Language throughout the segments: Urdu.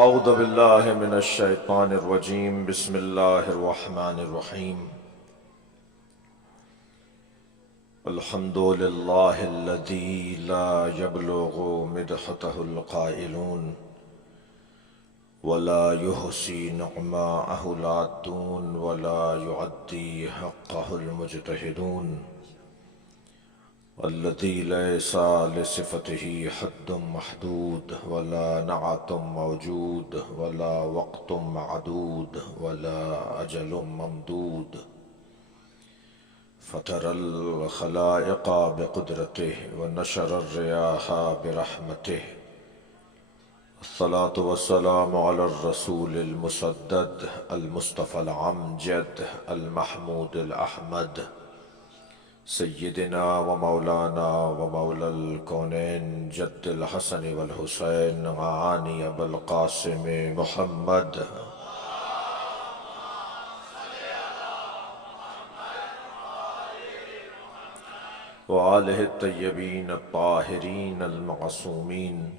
اعوذ باللہ من الشیطان الرجیم بسم اللہ الرحمن الرحیم الحمد للہ الذی لا یبلغ مدحتہ القائلون ولا يحصي نعماءه العادون ولا يعدي حقه المجتهدون الذي ليس لصفته حد محدود ولا نعت موجود ولا وقت معدود ولا أجل ممدود فطر الخلائق بقدرته ونشر الرياح برحمته الصلاة والسلام على الرسول المسدد المصطفى العمجد المحمود الأحمد سيدنا ومولانا ومولى الكونين جد الحسن والحسين معاني أبا القاسم محمد وآله الطيبين الطاهرين المعصومين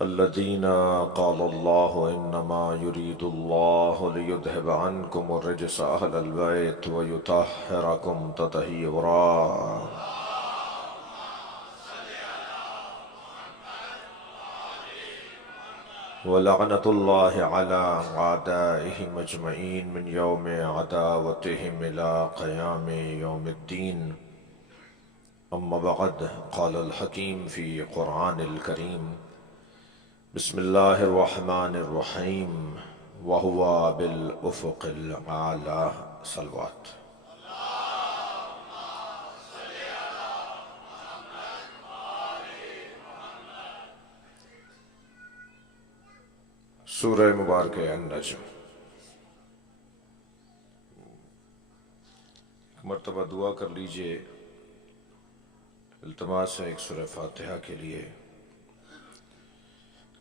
الذين قال الله إنما يريد الله ليذهب عنكم الرجس أهل البيت ويطهركم تطهيرا ولعنة الله على أعدائهم أجمعين من يوم عداوتهم إلى قيام يوم الدين أما بعد قال الحكيم في قرآن الكريم بسم الله الرحمن الرحيم وهو بالأفق الأعلى صلوات سورہ مبارکہ النجم مرتبہ دعا کر لیجئے، التماس ہے ایک سورہ فاتحہ کے لیے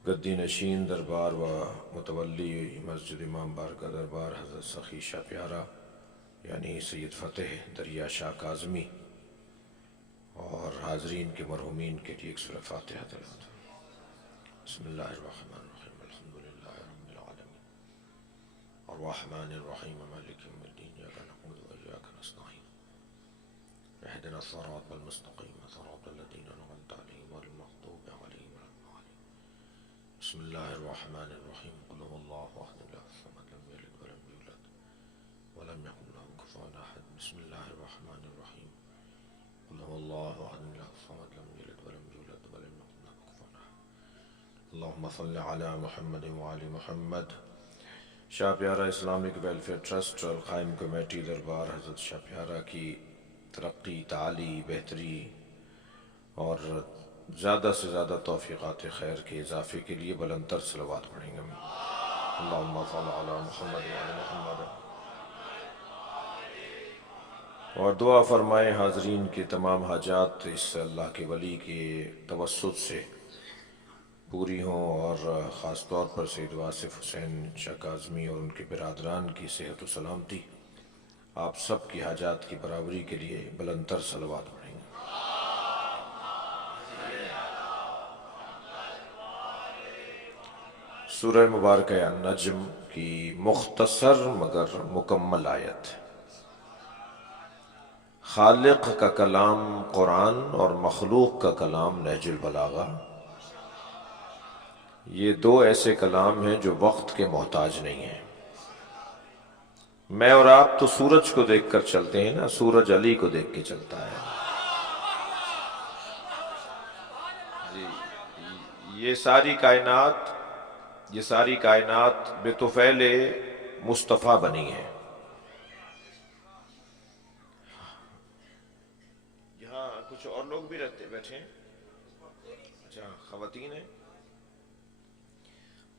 گدی نشین دربار و متولی مسجد امام بارگاہ دربار حضرت سخی شاہ پیارا یعنی سید فتح دریا شاہ کاظمی اور حاضرین کے مرحومین کے لیے ایک سورہ فاتحہ تلاوت۔ بسم اللہ الرحمن الرحیم الحمدللہ رب العالمین الرحمن الرحیم مالک یوم الدین ایاک نعبد و ایاک نستعین اهدنا الصراط المستقیم صراط الذین انعمت علیہم غیر المغضوب علیہم ولا الضالین۔ بسم اللہ الرحمن الرحیم قل هو اللہ احد اللہ الصمد لم یلد ولم یولد ولم یکن له کفوا احد۔ بسم اللہ الرحمن الرحیم قل هو اللہ احد اللہ الصمد لم یلد ولم یولد ولم یکن له کفوا احد۔ اللہم صل علی محمد وعلی محمد۔ شاہ پیارا اسلامک ویلفیئر ٹرسٹ اور قائم کمیٹی دربار حضرت شاہ پیارا کی ترقی، تعالی، بہتری اور زیادہ سے زیادہ توفیقات خیر کے اضافے کے لیے بلند تر صلوات پڑھیں گے۔ اللہم صل علی محمد وعلی محمد۔ اور دعا فرمائے حاضرین کے تمام حاجات اس اللہ کے ولی کے توسط سے پوری ہوں، اور خاص طور پر سید واصف حسین شاہ کاظمی اور ان کے برادران کی صحت و سلامتی، آپ سب کی حاجات کی برابری کے لیے بلند تر صلوات پڑھیں گے۔ سورہ مبارکہ النجم کی مختصر مگر مکمل آیت۔ خالق کا کلام قرآن اور مخلوق کا کلام نہج البلاغہ، یہ دو ایسے کلام ہیں جو وقت کے محتاج نہیں ہیں۔ میں اور آپ تو سورج کو دیکھ کر چلتے ہیں نا، سورج علی کو دیکھ کے چلتا ہے۔ یہ ساری کائنات بطفیل مصطفیٰ بنی ہے۔ یہاں کچھ اور لوگ بھی بیٹھے ہیں، اچھا خواتین ہیں،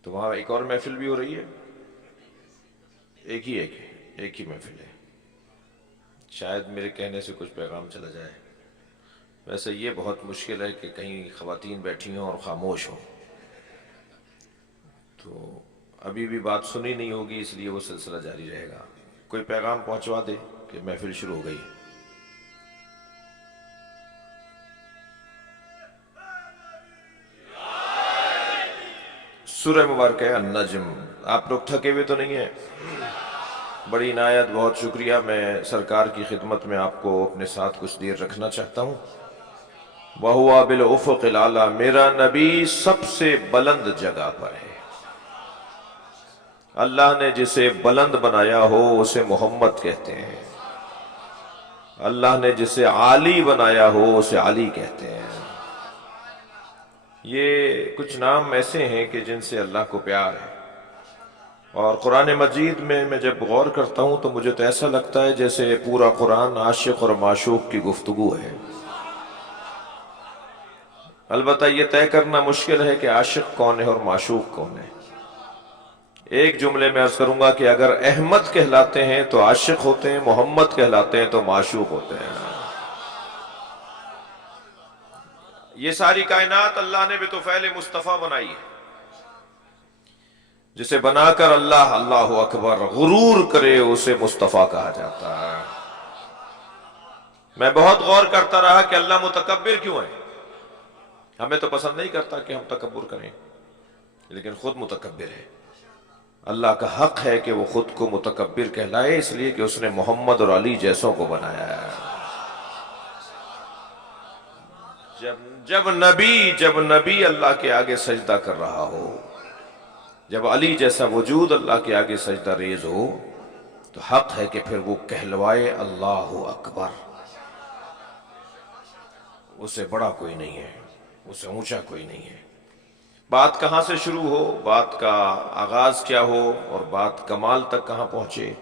تو وہاں ایک اور محفل بھی ہو رہی ہے، ایک ہی محفل ہے۔ شاید میرے کہنے سے کچھ پیغام چلا جائے۔ ویسے یہ بہت مشکل ہے کہ کہیں خواتین بیٹھی ہوں اور خاموش ہوں، تو ابھی بھی بات سنی نہیں ہوگی، اس لیے وہ سلسلہ جاری رہے گا۔ کوئی پیغام پہنچوا دے کہ محفل شروع ہو گئی۔ سورہ مبارک ہے النجم. آپ لوگ تھکے ہوئے تو نہیں ہیں؟ بڑی عنایت، بہت شکریہ. میں سرکار کی خدمت میں آپ کو اپنے ساتھ کچھ دیر رکھنا چاہتا ہوں. وَهُوَ بِالْأُفُقِ الْأَعْلَىٰ، میرا نبی سب سے بلند جگہ پر ہے. اللہ نے جسے بلند بنایا ہو اسے محمد کہتے ہیں. اللہ نے جسے عالی بنایا ہو اسے علی کہتے ہیں. یہ کچھ نام ایسے ہیں کہ جن سے اللہ کو پیار ہے. اور قرآن مجید میں جب غور کرتا ہوں تو مجھے تو ایسا لگتا ہے جیسے پورا قرآن عاشق اور معشوق کی گفتگو ہے. البتہ یہ طے کرنا مشکل ہے کہ عاشق کون ہے اور معشوق کون ہے. ایک جملے میں عرض کروں گا کہ اگر احمد کہلاتے ہیں تو عاشق ہوتے ہیں، محمد کہلاتے ہیں تو معشوق ہوتے ہیں. یہ ساری کائنات اللہ نے بطفیل مصطفیٰ بنائی ہے. جسے بنا کر اللہ اللہ اکبر غرور کرے اسے مصطفیٰ کہا جاتا ہے. میں بہت غور کرتا رہا کہ اللہ متکبر کیوں ہے. ہمیں تو پسند نہیں کرتا کہ ہم تکبر کریں، لیکن خود متکبر ہے. اللہ کا حق ہے کہ وہ خود کو متکبر کہلائے، اس لیے کہ اس نے محمد اور علی جیسوں کو بنایا ہے. جب نبی اللہ کے آگے سجدہ کر رہا ہو، جب علی جیسا وجود اللہ کے آگے سجدہ ریز ہو، تو حق ہے کہ پھر وہ کہلوائے اللہ اکبر. اسے بڑا کوئی نہیں ہے، اسے اونچا کوئی نہیں ہے. بات کہاں سے شروع ہو، بات کا آغاز کیا ہو، اور بات کمال تک کہاں پہنچے،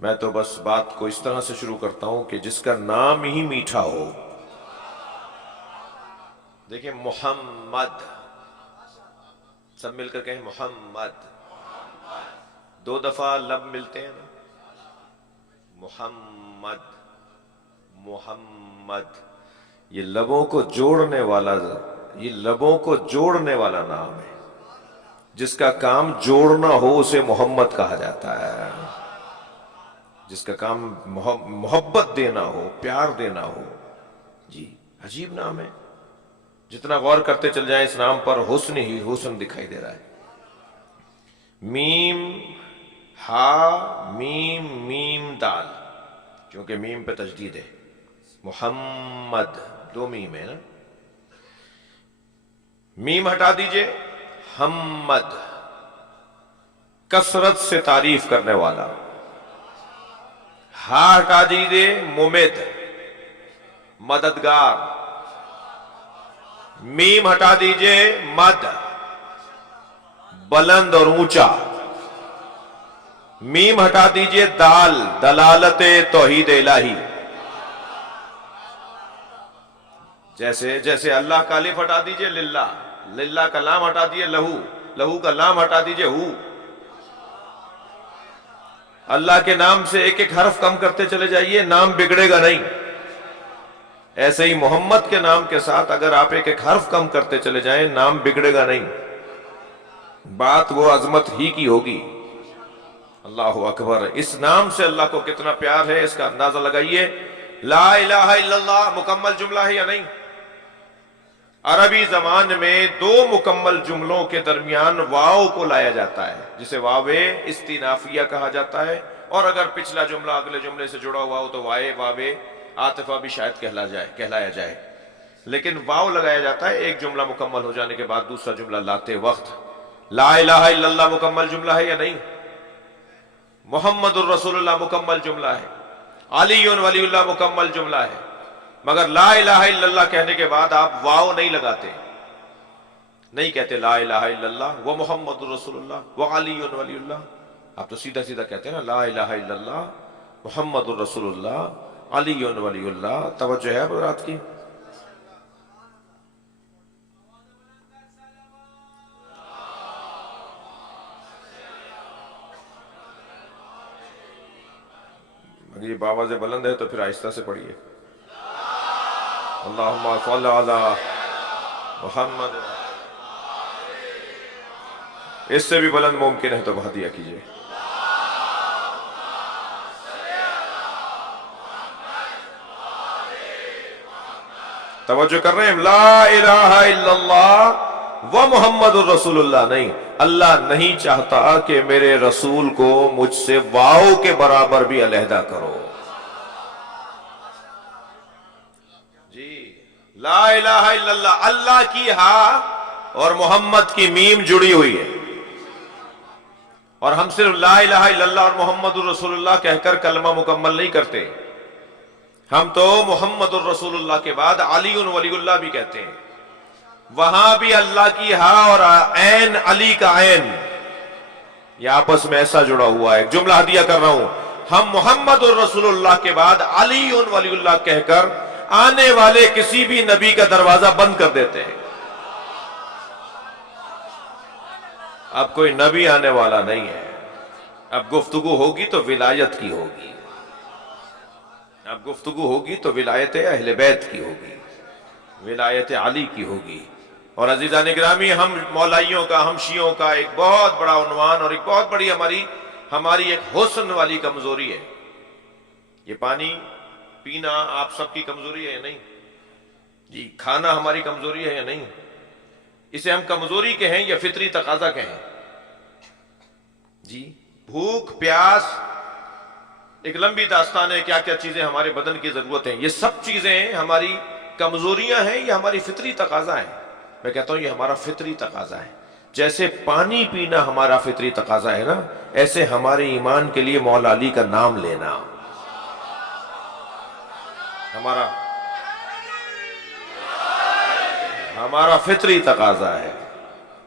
میں تو بس بات کو اس طرح سے شروع کرتا ہوں کہ جس کا نام ہی میٹھا ہو. دیکھیں محمد، سب مل کر کہیں محمد. 2 دفعہ لب ملتے ہیں نا، محمد محمد. یہ لبوں کو جوڑنے والا نام ہے. جس کا کام جوڑنا ہو اسے محمد کہا جاتا ہے. جس کا کام محبت دینا ہو، پیار دینا ہو. جی عجیب نام ہے. جتنا غور کرتے چل جائیں اس نام پر حسن ہی حسن دکھائی دے رہا ہے. میم ہا میم میم دال، کیونکہ میم پہ تشدید ہے. محمد 2 میم ہے نا. میم ہٹا دیجئے، حمد کثرت سے تعریف کرنے والا. ہا ہٹا دیجئے، ممد مددگار. میم ہٹا دیجئے، مد بلند اور اونچا. میم ہٹا دیجئے، دال دلالت توحید الہی. جیسے اللہ کا الف ہٹا دیجئے، للہ. للہ کا لام ہٹا دیجئے، لہو. لہو کا لام ہٹا دیجئے، ہو. اللہ کے نام سے ایک ایک حرف کم کرتے چلے جائیے، نام بگڑے گا نہیں. ایسے ہی محمد کے نام کے ساتھ اگر آپ ایک ایک حرف کم کرتے چلے جائیں، نام بگڑے گا نہیں. بات وہ عظمت ہی کی ہوگی. اللہ اکبر. اس نام سے اللہ کو کتنا پیار ہے اس کا اندازہ لگائیے. لا الہ الا اللہ مکمل جملہ ہے یا نہیں؟ عربی زبان میں 2 مکمل جملوں کے درمیان واو کو لایا جاتا ہے، جسے واو استینافیہ کہا جاتا ہے. اور اگر پچھلا جملہ اگلے جملے سے جڑا ہوا ہو تو واو عاطفہ بھی شاید کہلایا جائے. لیکن واو لگایا جاتا ہے ایک جملہ مکمل ہو جانے کے بعد دوسرا جملہ لاتے وقت. لا الہ الا اللہ مکمل جملہ ہے یا نہیں؟ محمد الرسول اللہ مکمل جملہ ہے. علی ولی اللہ مکمل جملہ ہے. مگر لا الہ الا اللہ کہنے کے بعد آپ واو نہیں لگاتے، نہیں کہتے لا الہ الا اللہ و محمد الرسول اللہ و علی ولی اللہ. آپ تو سیدھا کہتے ہیں نا، لا الہ الا اللہ محمد الرسول اللہ علی ولی اللہ. توجہ ہے حضرات کی؟ اگر یہ باواز بلند ہے تو پھر آہستہ سے پڑھیے. اللہم صلی علی محمد. اس سے بھی بلند ممکن ہے تو بڑھا دیا کیجئے. توجہ کر رہے ہیں؟ لا الہ الا اللہ وہ محمد الرسول اللہ نہیں، اللہ نہیں چاہتا کہ میرے رسول کو مجھ سے واؤ کے برابر بھی علیحدہ کرو۔ جی لا الہ الا اللہ، اللہ کی ہاں اور محمد کی میم جڑی ہوئی ہے، اور ہم صرف لا الہ الا اللہ اور محمد الرسول اللہ کہہ کر کلمہ مکمل نہیں کرتے، ہم تو محمد الرسول اللہ کے بعد علی ولی اللہ بھی کہتے ہیں، وہاں بھی اللہ کی ہاں اور عین علی کا عین، یہ آپس میں ایسا جڑا ہوا ہے۔ ایک جملہ ہدیہ کر رہا ہوں، ہم محمد الرسول اللہ کے بعد علی ولی اللہ کہہ کر آنے والے کسی بھی نبی کا دروازہ بند کر دیتے ہیں۔ اب کوئی نبی آنے والا نہیں ہے، اب گفتگو ہوگی تو ولایت کی ہوگی، اب گفتگو ہوگی تو ولایت اہل بیت کی ہوگی، ولایت علی کی ہوگی۔ اور عزیزان گرامی، ہم مولائیوں کا، ہم شیعوں کا ایک بہت بڑا عنوان اور ایک بہت بڑی ہماری ایک حسن والی کمزوری ہے، یہ پانی پینا آپ سب کی کمزوری ہے یا نہیں؟ جی کھانا ہماری کمزوری ہے یا نہیں؟ اسے ہم کمزوری کہیں یا فطری تقاضا کہیں؟ جی بھوک پیاس ایک لمبی داستان ہے، کیا کیا چیزیں ہمارے بدن کی ضرورت ہیں، یہ سب چیزیں ہماری کمزوریاں ہیں یا ہماری فطری تقاضا ہیں؟ میں کہتا ہوں یہ ہمارا فطری تقاضا ہے۔ جیسے پانی پینا ہمارا فطری تقاضا ہے نا، ایسے ہمارے ایمان کے لیے مولا علی کا نام لینا ہمارا فطری تقاضا ہے۔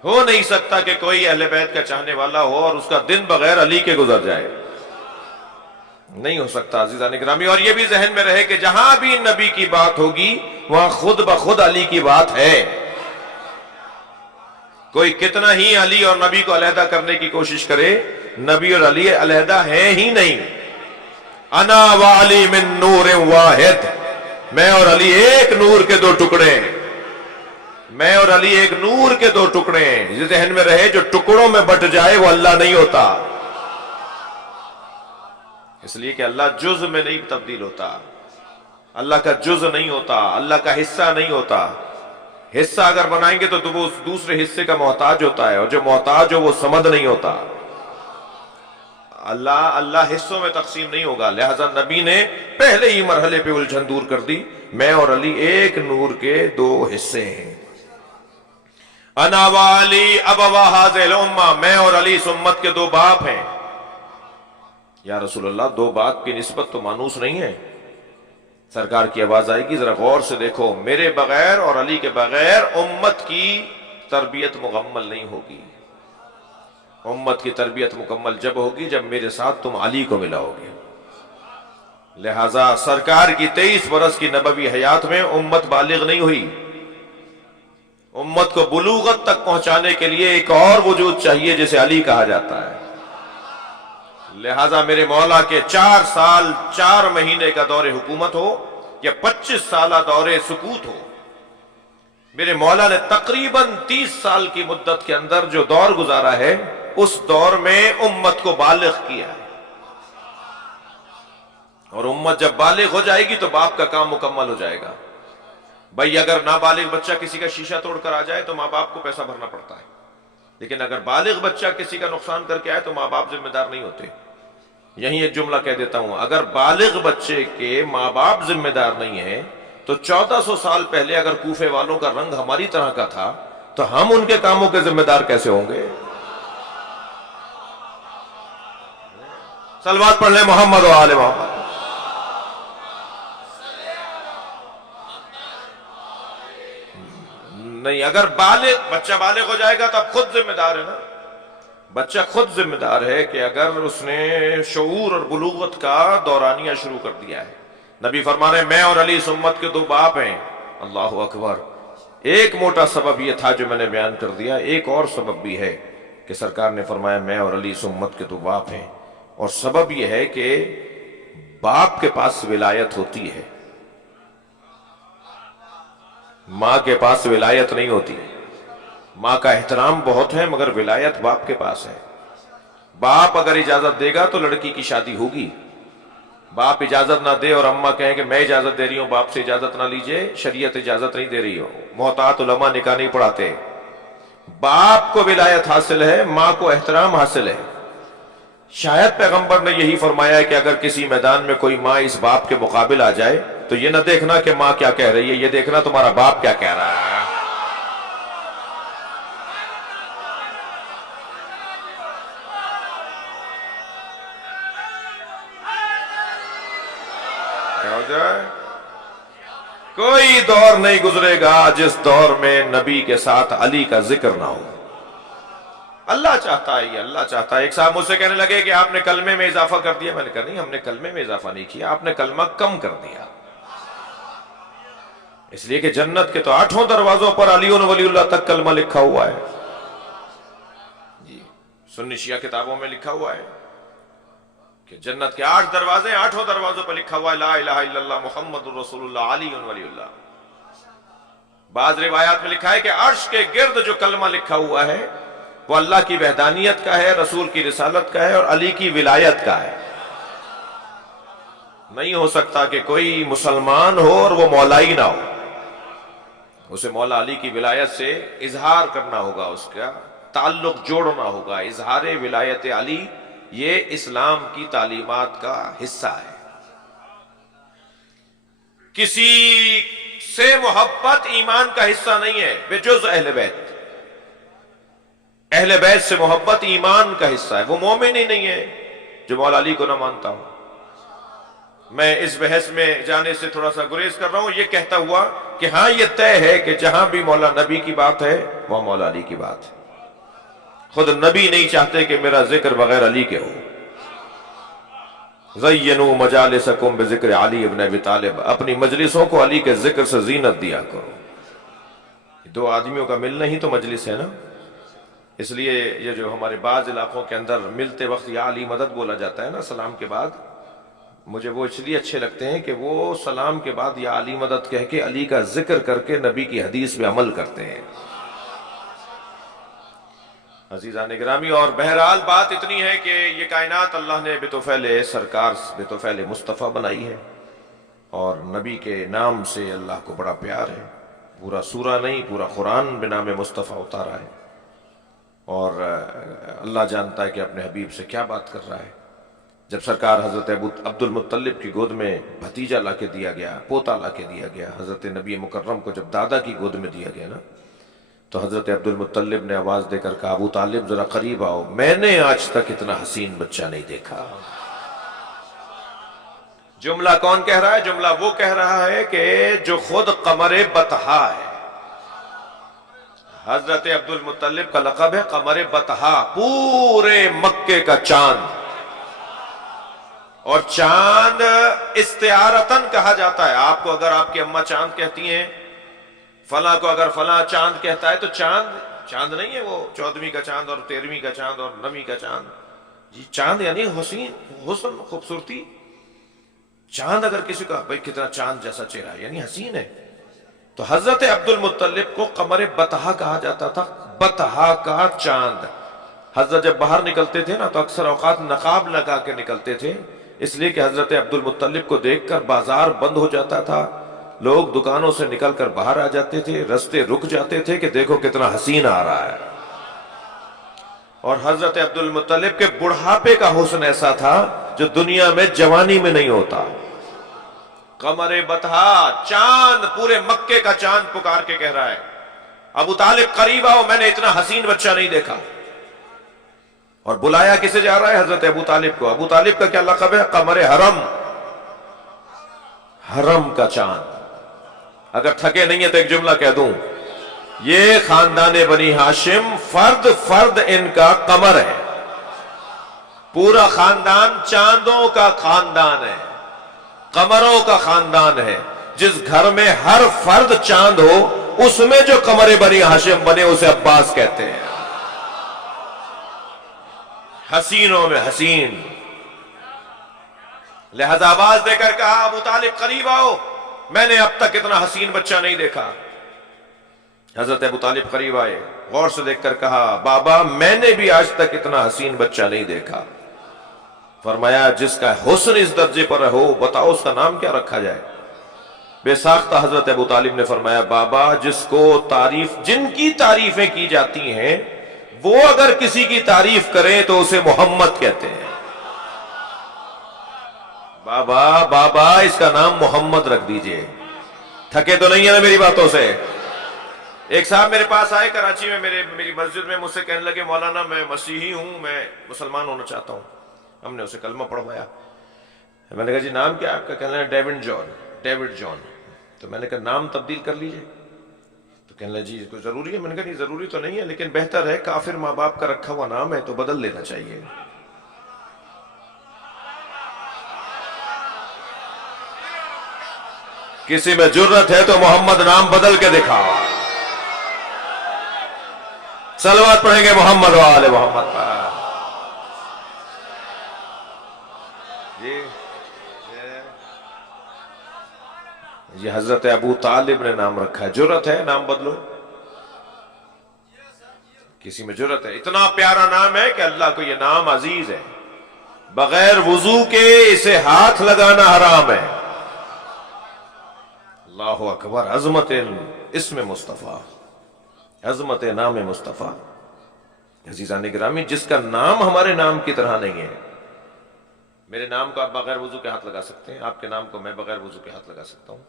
ہو نہیں سکتا کہ کوئی اہل بیت کا چاہنے والا ہو اور اس کا دن بغیر علی کے گزر جائے، نہیں ہو سکتا عزیزان گرامی۔ اور یہ بھی ذہن میں رہے کہ جہاں بھی نبی کی بات ہوگی وہاں خود بخود علی کی بات ہے، کوئی کتنا ہی علی اور نبی کو علیحدہ کرنے کی کوشش کرے، نبی اور علی علیحدہ ہیں ہی نہیں۔ انا وعلی من نور واحد، میں اور علی ایک نور کے دو ٹکڑے ہیں، میں اور علی ایک نور کے دو ٹکڑے ہیں۔ یہ ذہن میں رہے، جو ٹکڑوں میں بٹ جائے وہ اللہ نہیں ہوتا، اس لیے کہ اللہ جز میں نہیں تبدیل ہوتا، اللہ کا جز نہیں ہوتا، اللہ کا حصہ نہیں ہوتا۔ حصہ اگر بنائیں گے تو وہ دوسرے حصے کا محتاج ہوتا ہے، اور جو محتاج ہو وہ سمد نہیں ہوتا۔ اللہ حصوں میں تقسیم نہیں ہوگا، لہذا نبی نے پہلے ہی مرحلے پہ الجھن دور کر دی، میں اور علی ایک نور کے دو حصے ہیں۔ انا وعلی ابوا ھذہ الامہ، میں اور علی اس امت کے دو باپ ہیں۔ یا رسول اللہ، دو باپ کی نسبت تو مانوس نہیں ہے۔ سرکار کی آواز آئے گی، ذرا غور سے دیکھو، میرے بغیر اور علی کے بغیر امت کی تربیت مکمل نہیں ہوگی۔ امت کی تربیت مکمل جب ہوگی جب میرے ساتھ تم علی کو ملاؤ گے۔ لہذا سرکار کی 23 برس کی نبوی حیات میں امت بالغ نہیں ہوئی، امت کو بلوغت تک پہنچانے کے لیے ایک اور وجود چاہیے جسے علی کہا جاتا ہے۔ لہذا میرے مولا کے 4 سال 4 مہینے کا دور حکومت ہو یا 25 سالہ دور سکوت ہو، میرے مولا نے تقریباً 30 سال کی مدت کے اندر جو دور گزارا ہے، اس دور میں امت کو بالغ کیا ہے۔ اور امت جب بالغ ہو جائے گی تو باپ کا کام مکمل ہو جائے گا۔ بھائی اگر نابالغ بچہ کسی کا شیشہ توڑ کر آ جائے تو ماں باپ کو پیسہ بھرنا پڑتا ہے، لیکن اگر بالغ بچہ کسی کا نقصان کر کے آئے تو ماں باپ ذمہ دار نہیں ہوتے۔ یہیں ایک جملہ کہہ دیتا ہوں، اگر بالغ بچے کے ماں باپ ذمہ دار نہیں ہیں تو 1400 سال پہلے اگر کوفے والوں کا رنگ ہماری طرح کا تھا تو ہم ان کے کاموں کے ذمہ دار کیسے ہوں گے؟ صلوات پڑھ لیں محمد و آل محمد۔ نہیں، اگر بچہ بالغ ہو جائے گا تو اب خود ذمہ دار ہے نا، بچہ خود ذمہ دار ہے کہ اگر اس نے شعور اور بلوغت کا دورانیہ شروع کر دیا ہے۔ نبی فرما رہے میں اور علی اس امت کے دو باپ ہیں۔ اللہ اکبر۔ ایک موٹا سبب یہ تھا جو میں نے بیان کر دیا، ایک اور سبب بھی ہے کہ سرکار نے فرمایا میں اور علی اس امت کے دو باپ ہیں، اور سبب یہ ہے کہ باپ کے پاس ولایت ہوتی ہے، ماں کے پاس ولایت نہیں ہوتی۔ ماں کا احترام بہت ہے مگر ولایت باپ کے پاس ہے۔ باپ اگر اجازت دے گا تو لڑکی کی شادی ہوگی، باپ اجازت نہ دے اور اماں کہیں کہ میں اجازت دے رہی ہوں، باپ سے اجازت نہ لیجئے، شریعت اجازت نہیں دے رہی ہو۔ محتاط علماء نکاح نہیں پڑھاتے، باپ کو ولایت حاصل ہے، ماں کو احترام حاصل ہے۔ شاید پیغمبر نے یہی فرمایا ہے کہ اگر کسی میدان میں کوئی ماں اس باپ کے مقابل آ جائے تو یہ نہ دیکھنا کہ ماں کیا کہہ رہی ہے، یہ دیکھنا تمہارا باپ کیا کہہ رہا ہے۔ کیا ہو جائے؟ کوئی دور نہیں گزرے گا جس دور میں نبی کے ساتھ علی کا ذکر نہ ہو۔ اللہ چاہتا ہے، یہ اللہ چاہتا ہے۔ ایک صاحب مجھ سے کہنے لگے کہ آپ نے کلمے میں اضافہ کر دیا۔ میں نے کہا نہیں، ہم نے کلمے میں اضافہ نہیں کیا، آپ نے کلمہ کم کر دیا۔ اس لیے کہ جنت کے تو 8 دروازوں پر علی ولی اللہ تک کلمہ لکھا ہوا ہے جی، سنی شیعہ کتابوں میں لکھا ہوا ہے کہ جنت کے 8 دروازے، 8 دروازوں پر لکھا ہوا ہے لا الہ الا اللہ محمد الرسول اللہ علی ولی اللہ۔ بعض روایات میں لکھا ہے کہ عرش کے گرد جو کلمہ لکھا ہوا ہے وہ اللہ کی وحدانیت کا ہے، رسول کی رسالت کا ہے اور علی کی ولایت کا ہے۔ نہیں ہو سکتا کہ کوئی مسلمان ہو اور وہ مولائی نہ ہو، اسے مولا علی کی ولایت سے اظہار کرنا ہوگا، اس کا تعلق جوڑنا ہوگا۔ اظہار ولایت علی یہ اسلام کی تعلیمات کا حصہ ہے۔ کسی سے محبت ایمان کا حصہ نہیں ہے بجز اہل بیت۔ اہل بیت سے محبت ایمان کا حصہ ہے۔ وہ مومن ہی نہیں ہے جو مولا علی کو نہ مانتا ہوں۔ میں اس بحث میں جانے سے تھوڑا سا گریز کر رہا ہوں، یہ کہتا ہوا کہ ہاں یہ طے ہے کہ جہاں بھی مولا نبی کی بات ہے وہاں مولا علی کی بات ہے۔ خود نبی نہیں چاہتے کہ میرا ذکر بغیر علی کے ہو۔ زینوا مجالسکم بذکر علی ابن ابی طالب، اپنی مجلسوں کو علی کے ذکر سے زینت دیا کرو۔ دو آدمیوں کا ملنا ہی تو مجلس ہے نا۔ اس لیے یہ جو ہمارے بعض علاقوں کے اندر ملتے وقت یا علی مدد بولا جاتا ہے نا سلام کے بعد، مجھے وہ اس لیے اچھے لگتے ہیں کہ وہ سلام کے بعد یا علی مدد کہہ کے علی کا ذکر کر کے نبی کی حدیث پہ عمل کرتے ہیں۔ عزیزان گرامی، اور بہرحال بات اتنی ہے کہ یہ کائنات اللہ نے بطفیل سرکار بطفیل مصطفیٰ بنائی ہے، اور نبی کے نام سے اللہ کو بڑا پیار ہے۔ پورا سورہ نہیں، پورا قرآن بنام مصطفیٰ اتارا ہے، اور اللہ جانتا ہے کہ اپنے حبیب سے کیا بات کر رہا ہے۔ جب سرکار حضرت عبد المطلب کی گود میں بھتیجا لا کے دیا گیا، پوتا لا کے دیا گیا، حضرت نبی مکرم کو جب دادا کی گود میں دیا گیا نا، تو حضرت عبد المطلب نے آواز دے کر کہا ابو طالب ذرا قریب آؤ، میں نے آج تک اتنا حسین بچہ نہیں دیکھا۔ جملہ کون کہہ رہا ہے؟ جملہ وہ کہہ رہا ہے کہ جو خود قمر بطحا ہے۔ حضرت عبد المطلب کا لقب ہے قمر بطحا، پورے مکے کا چاند۔ اور چاند استعارتن کہا جاتا ہے۔ آپ کو اگر آپ کی اماں چاند کہتی ہیں، فلاں کو اگر فلاں چاند کہتا ہے، تو چاند نہیں ہے وہ 14ویں کا چاند اور 13ویں کا چاند اور 9ویں کا چاند جی۔ چاند یعنی حسن، خوبصورتی۔ چاند اگر کسی کا بھائی کتنا چاند جیسا چہرہ ہے، یعنی حسین ہے۔ تو حضرت عبد المطلب کو قمر بطحا کہا جاتا تھا، بطحا کا چاند۔ حضرت جب باہر نکلتے تھے نا تو اکثر اوقات نقاب لگا کے نکلتے تھے، اس لیے کہ حضرت عبد المطلب کو دیکھ کر بازار بند ہو جاتا تھا، لوگ دکانوں سے نکل کر باہر آ جاتے تھے، رستے رک جاتے تھے کہ دیکھو کتنا حسین آ رہا ہے۔ اور حضرت عبد المطلب کے بڑھاپے کا حسن ایسا تھا جو دنیا میں جوانی میں نہیں ہوتا۔ قمر بطحا، چاند، پورے مکے کا چاند پکار کے کہہ رہا ہے ابو طالب قریب آؤ، میں نے اتنا حسین بچہ نہیں دیکھا۔ اور بلایا کسے جا رہا ہے؟ حضرت ابو طالب کو۔ ابو طالب کا کیا لقب ہے؟ قمر حرم، حرم کا چاند۔ اگر تھکے نہیں ہے تو ایک جملہ کہہ دوں، یہ خاندان بنی ہاشم فرد فرد ان کا قمر ہے۔ پورا خاندان چاندوں کا خاندان ہے، قمروں کا خاندان ہے۔ جس گھر میں ہر فرد چاند ہو، اس میں جو قمر بنی ہاشم بنے اسے عباس کہتے ہیں۔ حسینوں میں حسین۔ لہذا آواز دے کر کہا ابو طالب قریب آؤ، میں نے اب تک اتنا حسین بچہ نہیں دیکھا۔ حضرت ابو طالب قریب آئے، غور سے دیکھ کر کہا بابا میں نے بھی آج تک اتنا حسین بچہ نہیں دیکھا۔ فرمایا جس کا حسن اس درجے پر ہو، بتاؤ اس کا نام کیا رکھا جائے؟ بے ساختہ حضرت ابو طالب نے فرمایا بابا جن کی تعریفیں کی جاتی ہیں وہ اگر کسی کی تعریف کریں تو اسے محمد کہتے ہیں. بابا اس کا نام محمد رکھ دیجئے. تھکے تو نہیں ہے نا میری باتوں سے؟ ایک صاحب میرے پاس آئے کراچی میں میری مسجد میں، مجھ سے کہنے لگے مولانا میں مسیحی ہوں، میں مسلمان ہونا چاہتا ہوں. ہم نے اسے کلمہ پڑھوایا. میں نے کہا جی نام کیا آپ کا؟ کہنے لگا ڈیوڈ جان. تو میں نے کہا نام تبدیل کر لیجئے. تو کہنے لگا جی کوئی ضروری ہے؟ میں نے کہا نہیں ضروری تو نہیں ہے، لیکن بہتر ہے، کافر ماں باپ کا رکھا ہوا نام ہے تو بدل لینا چاہیے. کسی میں جرت ہے تو محمد نام بدل کے دکھاؤ. صلوات پڑھیں گے محمد و آل محمد پر. یہ حضرت ابو طالب نے نام رکھا ہے. جرت ہے نام بدلو؟ کسی میں جرت ہے؟ اتنا پیارا نام ہے کہ اللہ کو یہ نام عزیز ہے. بغیر وضو کے اسے ہاتھ لگانا حرام ہے. اللہ اکبر. عظمت اسم مصطفیٰ، عظمت نام مصطفیٰ. عزیزان گرامی، جس کا نام ہمارے نام کی طرح نہیں ہے. میرے نام کو آپ بغیر وضو کے ہاتھ لگا سکتے ہیں، آپ کے نام کو میں بغیر وضو کے ہاتھ لگا سکتا ہوں،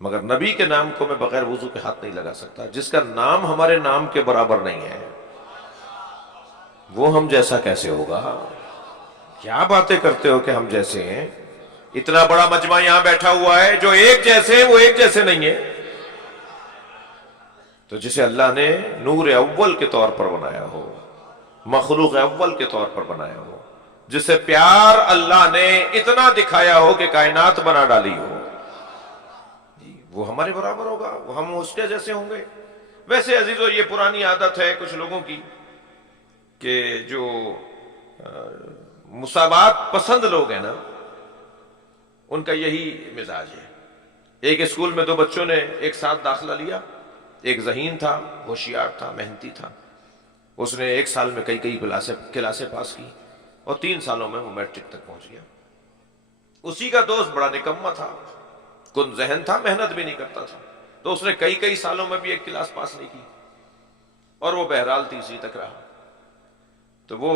مگر نبی کے نام کو میں بغیر وضو کے ہاتھ نہیں لگا سکتا. جس کا نام ہمارے نام کے برابر نہیں ہے وہ ہم جیسا کیسے ہوگا؟ کیا باتیں کرتے ہو کہ ہم جیسے ہیں؟ اتنا بڑا مجمع یہاں بیٹھا ہوا ہے، جو ایک جیسے ہیں وہ ایک جیسے نہیں ہیں. تو جسے اللہ نے نور اول کے طور پر بنایا ہو، مخلوق اول کے طور پر بنایا ہو، جسے پیار اللہ نے اتنا دکھایا ہو کہ کائنات بنا ڈالی ہو، وہ ہمارے برابر ہوگا؟ وہ ہم اس کے جیسے ہوں گے؟ ویسے عزیزو یہ پرانی عادت ہے کچھ لوگوں کی کہ جو مساوات پسند لوگ ہیں نا، ان کا یہی مزاج ہے. ایک اسکول میں 2 بچوں نے ایک ساتھ داخلہ لیا. ایک ذہین تھا، ہوشیار تھا، محنتی تھا. اس نے 1 سال میں کئی کلاسیں پاس کی اور 3 سالوں میں وہ میٹرک تک پہنچ گیا. اسی کا دوست بڑا نکما تھا، کن ذہن تھا، محنت بھی نہیں کرتا تھا. تو اس نے کئی سالوں میں بھی ایک کلاس پاس نہیں کی اور وہ بہرحال تیسری تک رہا. تو وہ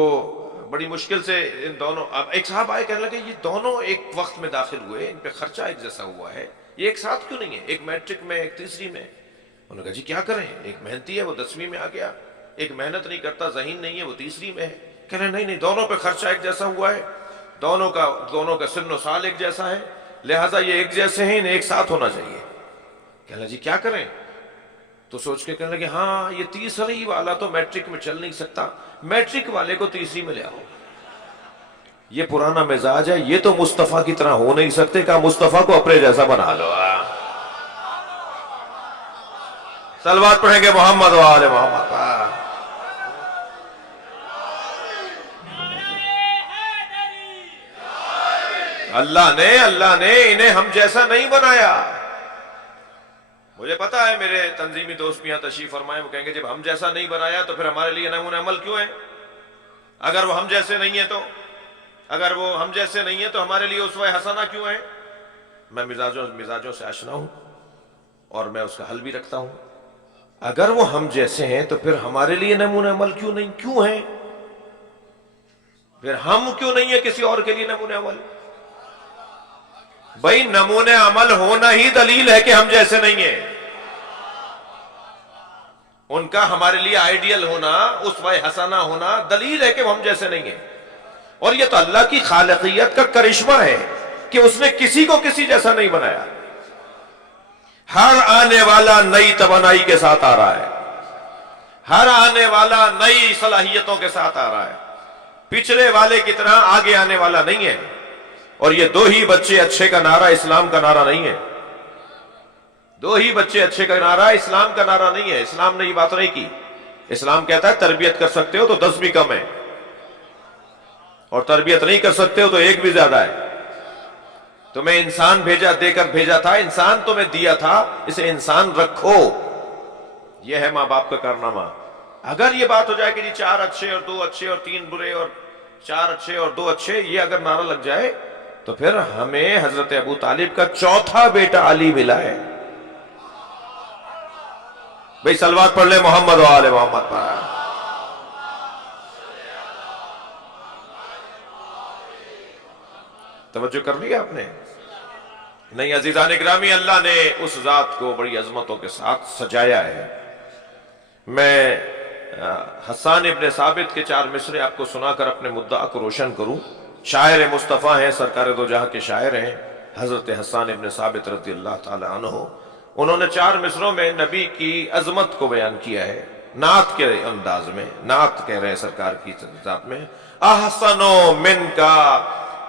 بڑی مشکل سے ان دونوں، اب ایک صاحب آئے کہنے لگے یہ دونوں ایک وقت میں داخل ہوئے، ان پہ خرچہ ایک جیسا ہوا ہے، یہ ایک ساتھ کیوں نہیں ہے؟ ایک میٹرک میں ایک تیسری میں. انہوں نے کہا جی کیا کریں، ایک محنتی ہے وہ 10ویں میں آ گیا، ایک محنت نہیں کرتا ذہین نہیں ہے وہ تیسری میں ہے. کہہ رہے نہیں دونوں پہ خرچہ ایک جیسا ہوا ہے، دونوں کا سن و سال ایک جیسا ہے، لہٰذا یہ ایک جیسے ہیں، انہیں ایک ساتھ ہونا چاہیے. کہنے لگا جی کیا کریں؟ تو سوچ کے کہنے لگے ہاں یہ تیسری والا تو میٹرک میں چل نہیں سکتا، میٹرک والے کو تیسری میں لے آؤ. یہ پرانا مزاج ہے، یہ تو مصطفیٰ کی طرح ہو نہیں سکتے، کہا مصطفیٰ کو اپنے جیسا بنا لو. صلوات پڑھیں گے محمد و آل محمد. اللہ نے انہیں ہم جیسا نہیں بنایا. مجھے پتا ہے میرے تنظیمی دوست بھی یہاں تشریف فرمائے، وہ کہیں گے جب ہم جیسا نہیں بنایا تو پھر ہمارے لیے نمونہ عمل کیوں ہے؟ اگر وہ ہم جیسے نہیں ہیں تو ہمارے لیے اسوہ حسنہ کیوں ہے؟ میں مزاجوں سے آشنا ہوں اور میں اس کا حل بھی رکھتا ہوں. اگر وہ ہم جیسے ہیں تو پھر ہمارے لیے نمونہ عمل کیوں ہیں؟ پھر ہم کیوں نہیں ہے کسی اور کے لیے نمونہ عمل؟ بھائی نمونہ عمل ہونا ہی دلیل ہے کہ ہم جیسے نہیں ہیں. ان کا ہمارے لیے آئیڈیل ہونا، اسوہ حسنہ ہونا دلیل ہے کہ ہم جیسے نہیں ہیں. اور یہ تو اللہ کی خالقیت کا کرشمہ ہے کہ اس نے کسی کو کسی جیسا نہیں بنایا. ہر آنے والا نئی توانائی کے ساتھ آ رہا ہے، ہر آنے والا نئی صلاحیتوں کے ساتھ آ رہا ہے، پچھلے والے کی طرح آگے آنے والا نہیں ہے. اور یہ 2 ہی بچے اچھے کا نعرہ اسلام کا نعرہ نہیں ہے. 2 ہی بچے اچھے کا نعرہ اسلام کا نعرہ نہیں ہے. اسلام نے یہ بات نہیں کی. اسلام کہتا ہے تربیت کر سکتے ہو تو 10 بھی کم ہے، اور تربیت نہیں کر سکتے ہو تو 1 بھی زیادہ ہے. تمہیں انسان دے کر بھیجا تھا، انسان تمہیں دیا تھا، اسے انسان رکھو. یہ ہے ماں باپ کا کارنامہ. اگر یہ بات ہو جائے کہ جی 4 اچھے اور 2 اچھے اور 3 برے اور 4 اچھے اور 2 اچھے، یہ اگر نعرہ لگ جائے تو پھر ہمیں حضرت ابو طالب کا چوتھا بیٹا علی ملا ہے. بھئی صلوات پڑھ لے محمد و آل محمد پر. توجہ کر لیا آپ نے؟ نہیں عزیزان گرامی، اللہ نے اس ذات کو بڑی عظمتوں کے ساتھ سجایا ہے. میں حسان ابن ثابت کے 4 مصرے آپ کو سنا کر اپنے مدعا کو روشن کروں. شاعر مصطفیٰ ہیں، سرکار دو جہاں کے شاعر ہیں حضرت حسان ابن ثابت رضی اللہ تعالی عنہ. انہوں نے 4 مصروں میں نبی کی عظمت کو بیان کیا ہے، نعت کے انداز میں. نعت کہہ رہے ہیں سرکار کی ذات میں. احسن من کا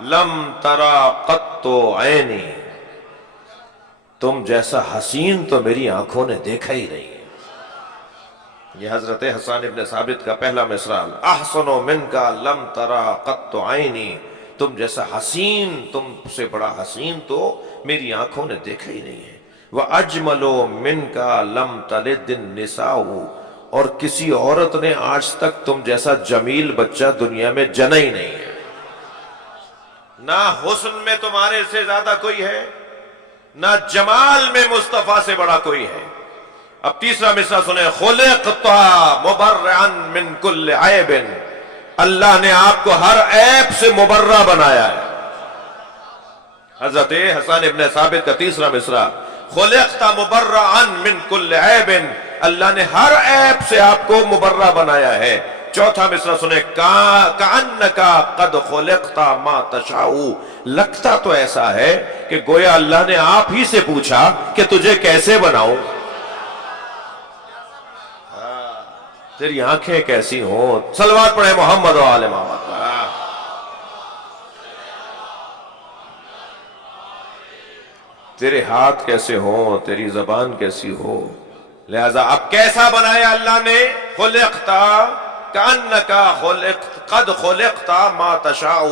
لم ترا قط عینی، تم جیسا حسین تو میری آنکھوں نے دیکھا ہی نہیں. یہ حضرت حسان ابن ثابت کا پہلا مصرع. احسن من کا لم ترا قط عینی، تم جیسا حسین، تم سے بڑا حسین تو میری آنکھوں نے دیکھا ہی نہیں ہے. وَأَجْمَلُ مِنْكَ لَمْ تَلِدِ النِّسَاءُ، اور کسی عورت نے آج تک تم جیسا جمیل بچہ دنیا میں جنا ہی نہیں ہے. نہ حسن میں تمہارے سے زیادہ کوئی ہے، نہ جمال میں مصطفیٰ سے بڑا کوئی ہے. اب تیسرا مصرع سنیں. خُلِقْتَ مُبَرَّعًا مِنْ كُلِّ عَيْبٍ، اللہ نے آپ کو ہر عیب سے مبرہ بنایا ہے. حضرت حسان ابن ثابت کا تیسرا مصرع. خُلِقْتَ مُبَرَّعًا مِنْ كُلِّ عَيْبٍ، اللہ نے ہر عیب سے آپ کو مبرہ بنایا ہے. چوتھا مصرع سنیں. كَأَنَّكَ قَدْ خُلِقْتَ مَا تَشَاءُ، لگتا تو ایسا ہے کہ گویا اللہ نے آپ ہی سے پوچھا کہ تجھے کیسے بناؤں. تیری آنکھیں کیسی ہوں. صلوات پڑھے محمد و آل محمد. تیرے ہاتھ کیسے ہوں، تیری زبان کیسی ہو. لہذا اب کیسا بنایا اللہ نے؟ خلقت کأنک قد خلقت ما تشاء.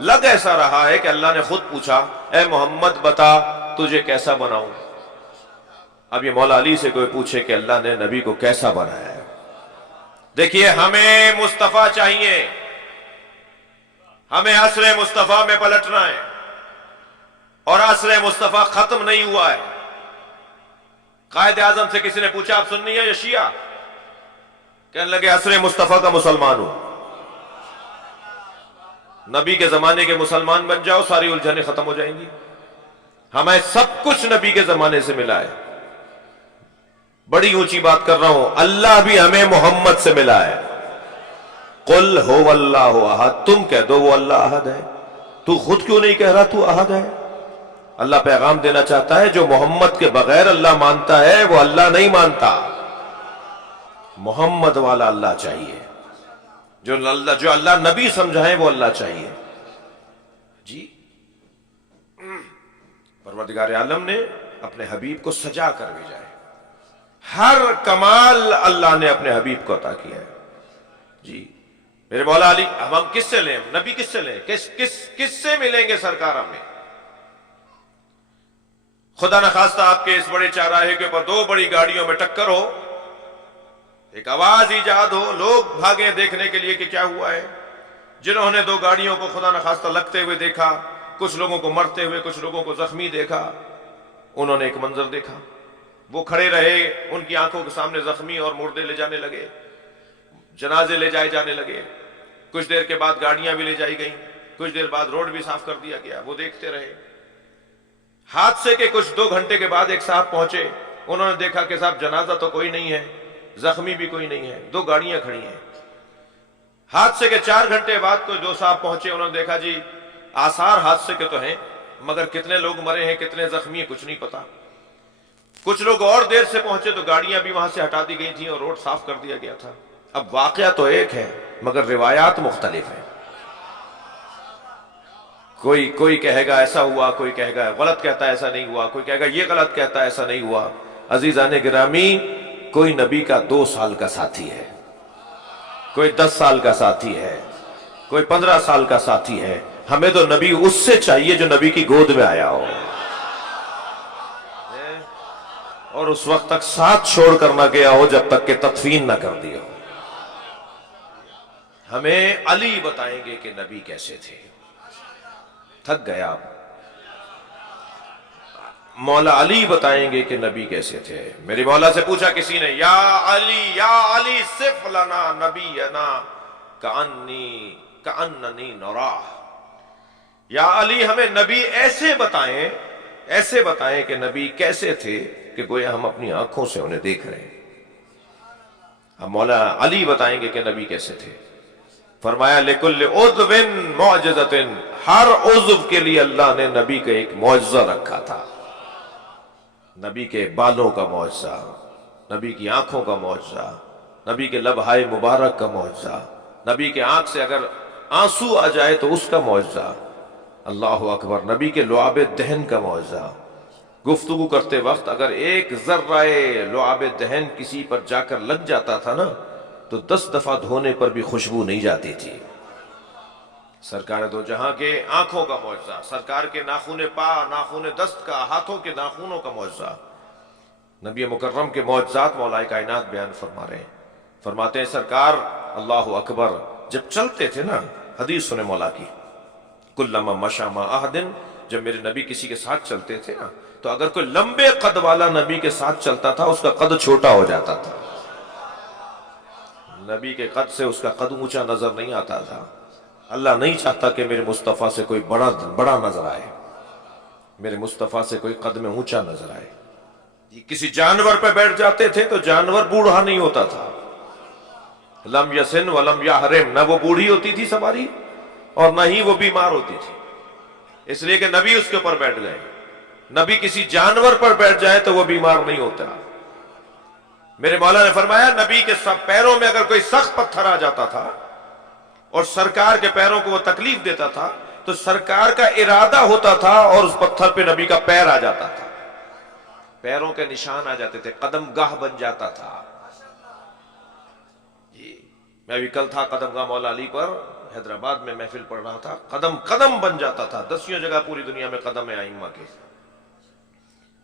لگ ایسا رہا ہے کہ اللہ نے خود پوچھا اے محمد بتا تجھے کیسا بناؤں. اب یہ مولا علی سے کوئی پوچھے کہ اللہ نے نبی کو کیسا بنایا ہے. دیکھیے ہمیں مصطفیٰ چاہیے، ہمیں عصر مصطفیٰ میں پلٹنا ہے، اور عصر مصطفیٰ ختم نہیں ہوا ہے. قائد اعظم سے کسی نے پوچھا آپ سنی ہے یا شیعہ؟ کہنے لگے عصر مصطفیٰ کا مسلمان ہوں. نبی کے زمانے کے مسلمان بن جاؤ، ساری الجھنیں ختم ہو جائیں گی. ہمیں سب کچھ نبی کے زمانے سے ملا ہے. بڑی اونچی بات کر رہا ہوں، اللہ بھی ہمیں محمد سے ملا ہے. قل هو اللہ احد، تم کہہ دو وہ اللہ احد ہے. تو خود کیوں نہیں کہہ رہا تو احد ہے؟ اللہ پیغام دینا چاہتا ہے جو محمد کے بغیر اللہ مانتا ہے وہ اللہ نہیں مانتا. محمد والا اللہ چاہیے، جو اللہ نبی سمجھائے وہ اللہ چاہیے. جی پروردگار عالم نے اپنے حبیب کو سجا کر بھیجا ہے. ہر کمال اللہ نے اپنے حبیب کو عطا کیا ہے. جی میرے مولا علی، ہم کس سے لیں؟ نبی کس سے لیں؟ کس سے ملیں گے سرکار ہمیں؟ خدا نخواستہ آپ کے اس بڑے چوراہے کے اوپر 2 بڑی گاڑیوں میں ٹکر ہو، ایک آواز ایجاد ہو، لوگ بھاگیں دیکھنے کے لیے کہ کیا ہوا ہے. جنہوں نے 2 گاڑیوں کو خدا نخواستہ لگتے ہوئے دیکھا، کچھ لوگوں کو مرتے ہوئے، کچھ لوگوں کو زخمی دیکھا، انہوں نے ایک منظر دیکھا. وہ کھڑے رہے، ان کی آنکھوں کے سامنے زخمی اور مردے لے جانے لگے، جنازے لے جائے جانے لگے. کچھ دیر کے بعد گاڑیاں بھی لے جائی گئیں، کچھ دیر بعد روڈ بھی صاف کر دیا گیا. وہ دیکھتے رہے. حادثے کے کچھ 2 گھنٹے کے بعد ایک صاحب پہنچے. انہوں نے دیکھا کہ صاحب جنازہ تو کوئی نہیں ہے، زخمی بھی کوئی نہیں ہے، 2 گاڑیاں کھڑی ہیں. حادثے کے 4 گھنٹے بعد کوئی 2 صاحب پہنچے. انہوں نے دیکھا جی آثار حادثے کے تو ہیں، مگر کتنے لوگ مرے ہیں کتنے زخمی ہیں کچھ نہیں پتا. کچھ لوگ اور دیر سے پہنچے تو گاڑیاں بھی وہاں سے ہٹا دی گئی تھیں اور روڈ صاف کر دیا گیا تھا. اب واقعہ تو ایک ہے مگر روایات مختلف ہیں. کوئی کہے گا ایسا ہوا، کوئی کہے گا غلط کہتا ہے ایسا نہیں ہوا، کوئی کہے گا یہ غلط کہتا ہے ایسا نہیں ہوا. عزیزان گرامی، کوئی نبی کا 2 سال کا ساتھی ہے، کوئی 10 سال کا ساتھی ہے، کوئی 15 سال کا ساتھی ہے. ہمیں تو نبی اس سے چاہیے جو نبی کی گود میں آیا ہو اور اس وقت تک ساتھ چھوڑ کر نہ گیا ہو جب تک کہ تدفین نہ کر دیا ہو. ہمیں علی بتائیں گے کہ نبی کیسے تھے. تھک گئے آپ؟ مولا علی بتائیں گے کہ نبی کیسے تھے۔ میری مولا سے پوچھا کسی نے، یا علی صف لنا نبینا کأننی نراہ، یا علی ہمیں نبی ایسے بتائیں کہ نبی کیسے تھے کہ گویا ہم اپنی آنکھوں سے انہیں دیکھ رہے ہیں۔ اب مولا علی بتائیں گے کہ نبی کیسے تھے۔ فرمایا لکل عضو معجزۃ، ہر عضو کے لیے اللہ نے نبی کا ایک معجزہ رکھا تھا۔ نبی کے بالوں کا معجزہ، نبی کی آنکھوں کا معجزہ، نبی کے لبہائے مبارک کا معجزہ، نبی کے آنکھ سے اگر آنسو آ جائے تو اس کا معجزہ، اللہ اکبر، نبی کے لعاب دہن کا معجزہ، گفتگو کرتے وقت اگر ایک ذرہ لعاب دہن کسی پر جا کر لگ جاتا تھا نا تو 10 دفعہ دھونے پر بھی خوشبو نہیں جاتی تھی۔ سرکار دو جہاں کے آنکھوں کا معجزہ، سرکار کے ناخن پا، ناخن دست کا، ہاتھوں کے ناخنوں کا معجزہ، نبی مکرم کے معجزات مولا کائنات بیان فرما رہے ہیں۔ فرماتے ہیں سرکار اللہ اکبر جب چلتے تھے نا، حدیث سنے مولا کی، کلما مشى مع احد، جب میرے نبی کسی کے ساتھ چلتے تھے نا تو اگر کوئی لمبے قد والا نبی کے ساتھ چلتا تھا اس کا قد چھوٹا ہو جاتا تھا، نبی کے قد سے اس کا قد اونچا نظر نہیں آتا تھا۔ اللہ نہیں چاہتا کہ میرے مصطفیٰ سے کوئی بڑا نظر آئے، میرے مصطفیٰ سے کوئی قد میں اونچا نظر آئے۔ کسی جانور پہ بیٹھ جاتے تھے تو جانور بوڑھا نہیں ہوتا تھا، لم یسن ولم یحرم، نہ وہ بوڑھی ہوتی تھی سواری اور نہ ہی وہ بیمار ہوتی تھی، اس لیے کہ نبی اس کے اوپر بیٹھ گئے۔ نبی کسی جانور پر بیٹھ جائے تو وہ بیمار نہیں ہوتا۔ میرے مولا نے فرمایا نبی کے سب پیروں میں اگر کوئی سخت پتھر آ جاتا تھا اور سرکار کے پیروں کو وہ تکلیف دیتا تھا تو سرکار کا ارادہ ہوتا تھا اور اس پتھر پہ نبی کا پیر آ جاتا تھا، پیروں کے نشان آ جاتے تھے، قدم گاہ بن جاتا تھا۔ جی میں بھی کل تھا قدم گاہ مولا علی پر، حیدرآباد میں محفل پڑھ رہا تھا، قدم قدم بن جاتا تھا، 10 جگہ پوری دنیا میں قدم ہے ائمہ کے،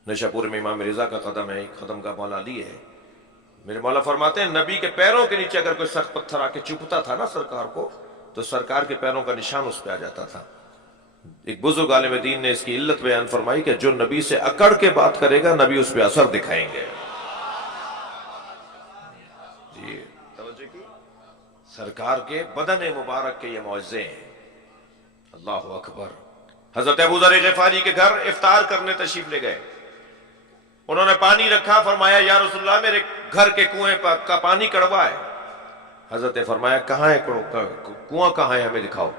نشاپور میں امام رضا کا قدم ہے، قدم گاہ مولا علی ہے۔ میرے مولا فرماتے ہیں نبی کے پیروں کے نیچے اگر کوئی سخت پتھر آ کے چپتا تھا نا سرکار کو تو سرکار کے پیروں کا نشان اس پہ آ جاتا تھا۔ ایک بزرگ عالم دین نے اس کی علت بیان فرمائی کہ جو نبی سے اکڑ کے بات کرے گا نبی اس پہ اثر دکھائیں گے۔ جی توجہ کی، سرکار کے بدن مبارک کے یہ معجزے ہیں، اللہ اکبر۔ حضرت ابو ذر غفاری کے گھر افطار کرنے تشریف لے گئے، انہوں نے پانی رکھا، فرمایا یا رسول اللہ میرے گھر کے کنویں کا پانی کڑوا ہے۔ حضرت نے فرمایا کہاں ہے کنواں، کہاں ہے ہمیں دکھاؤ۔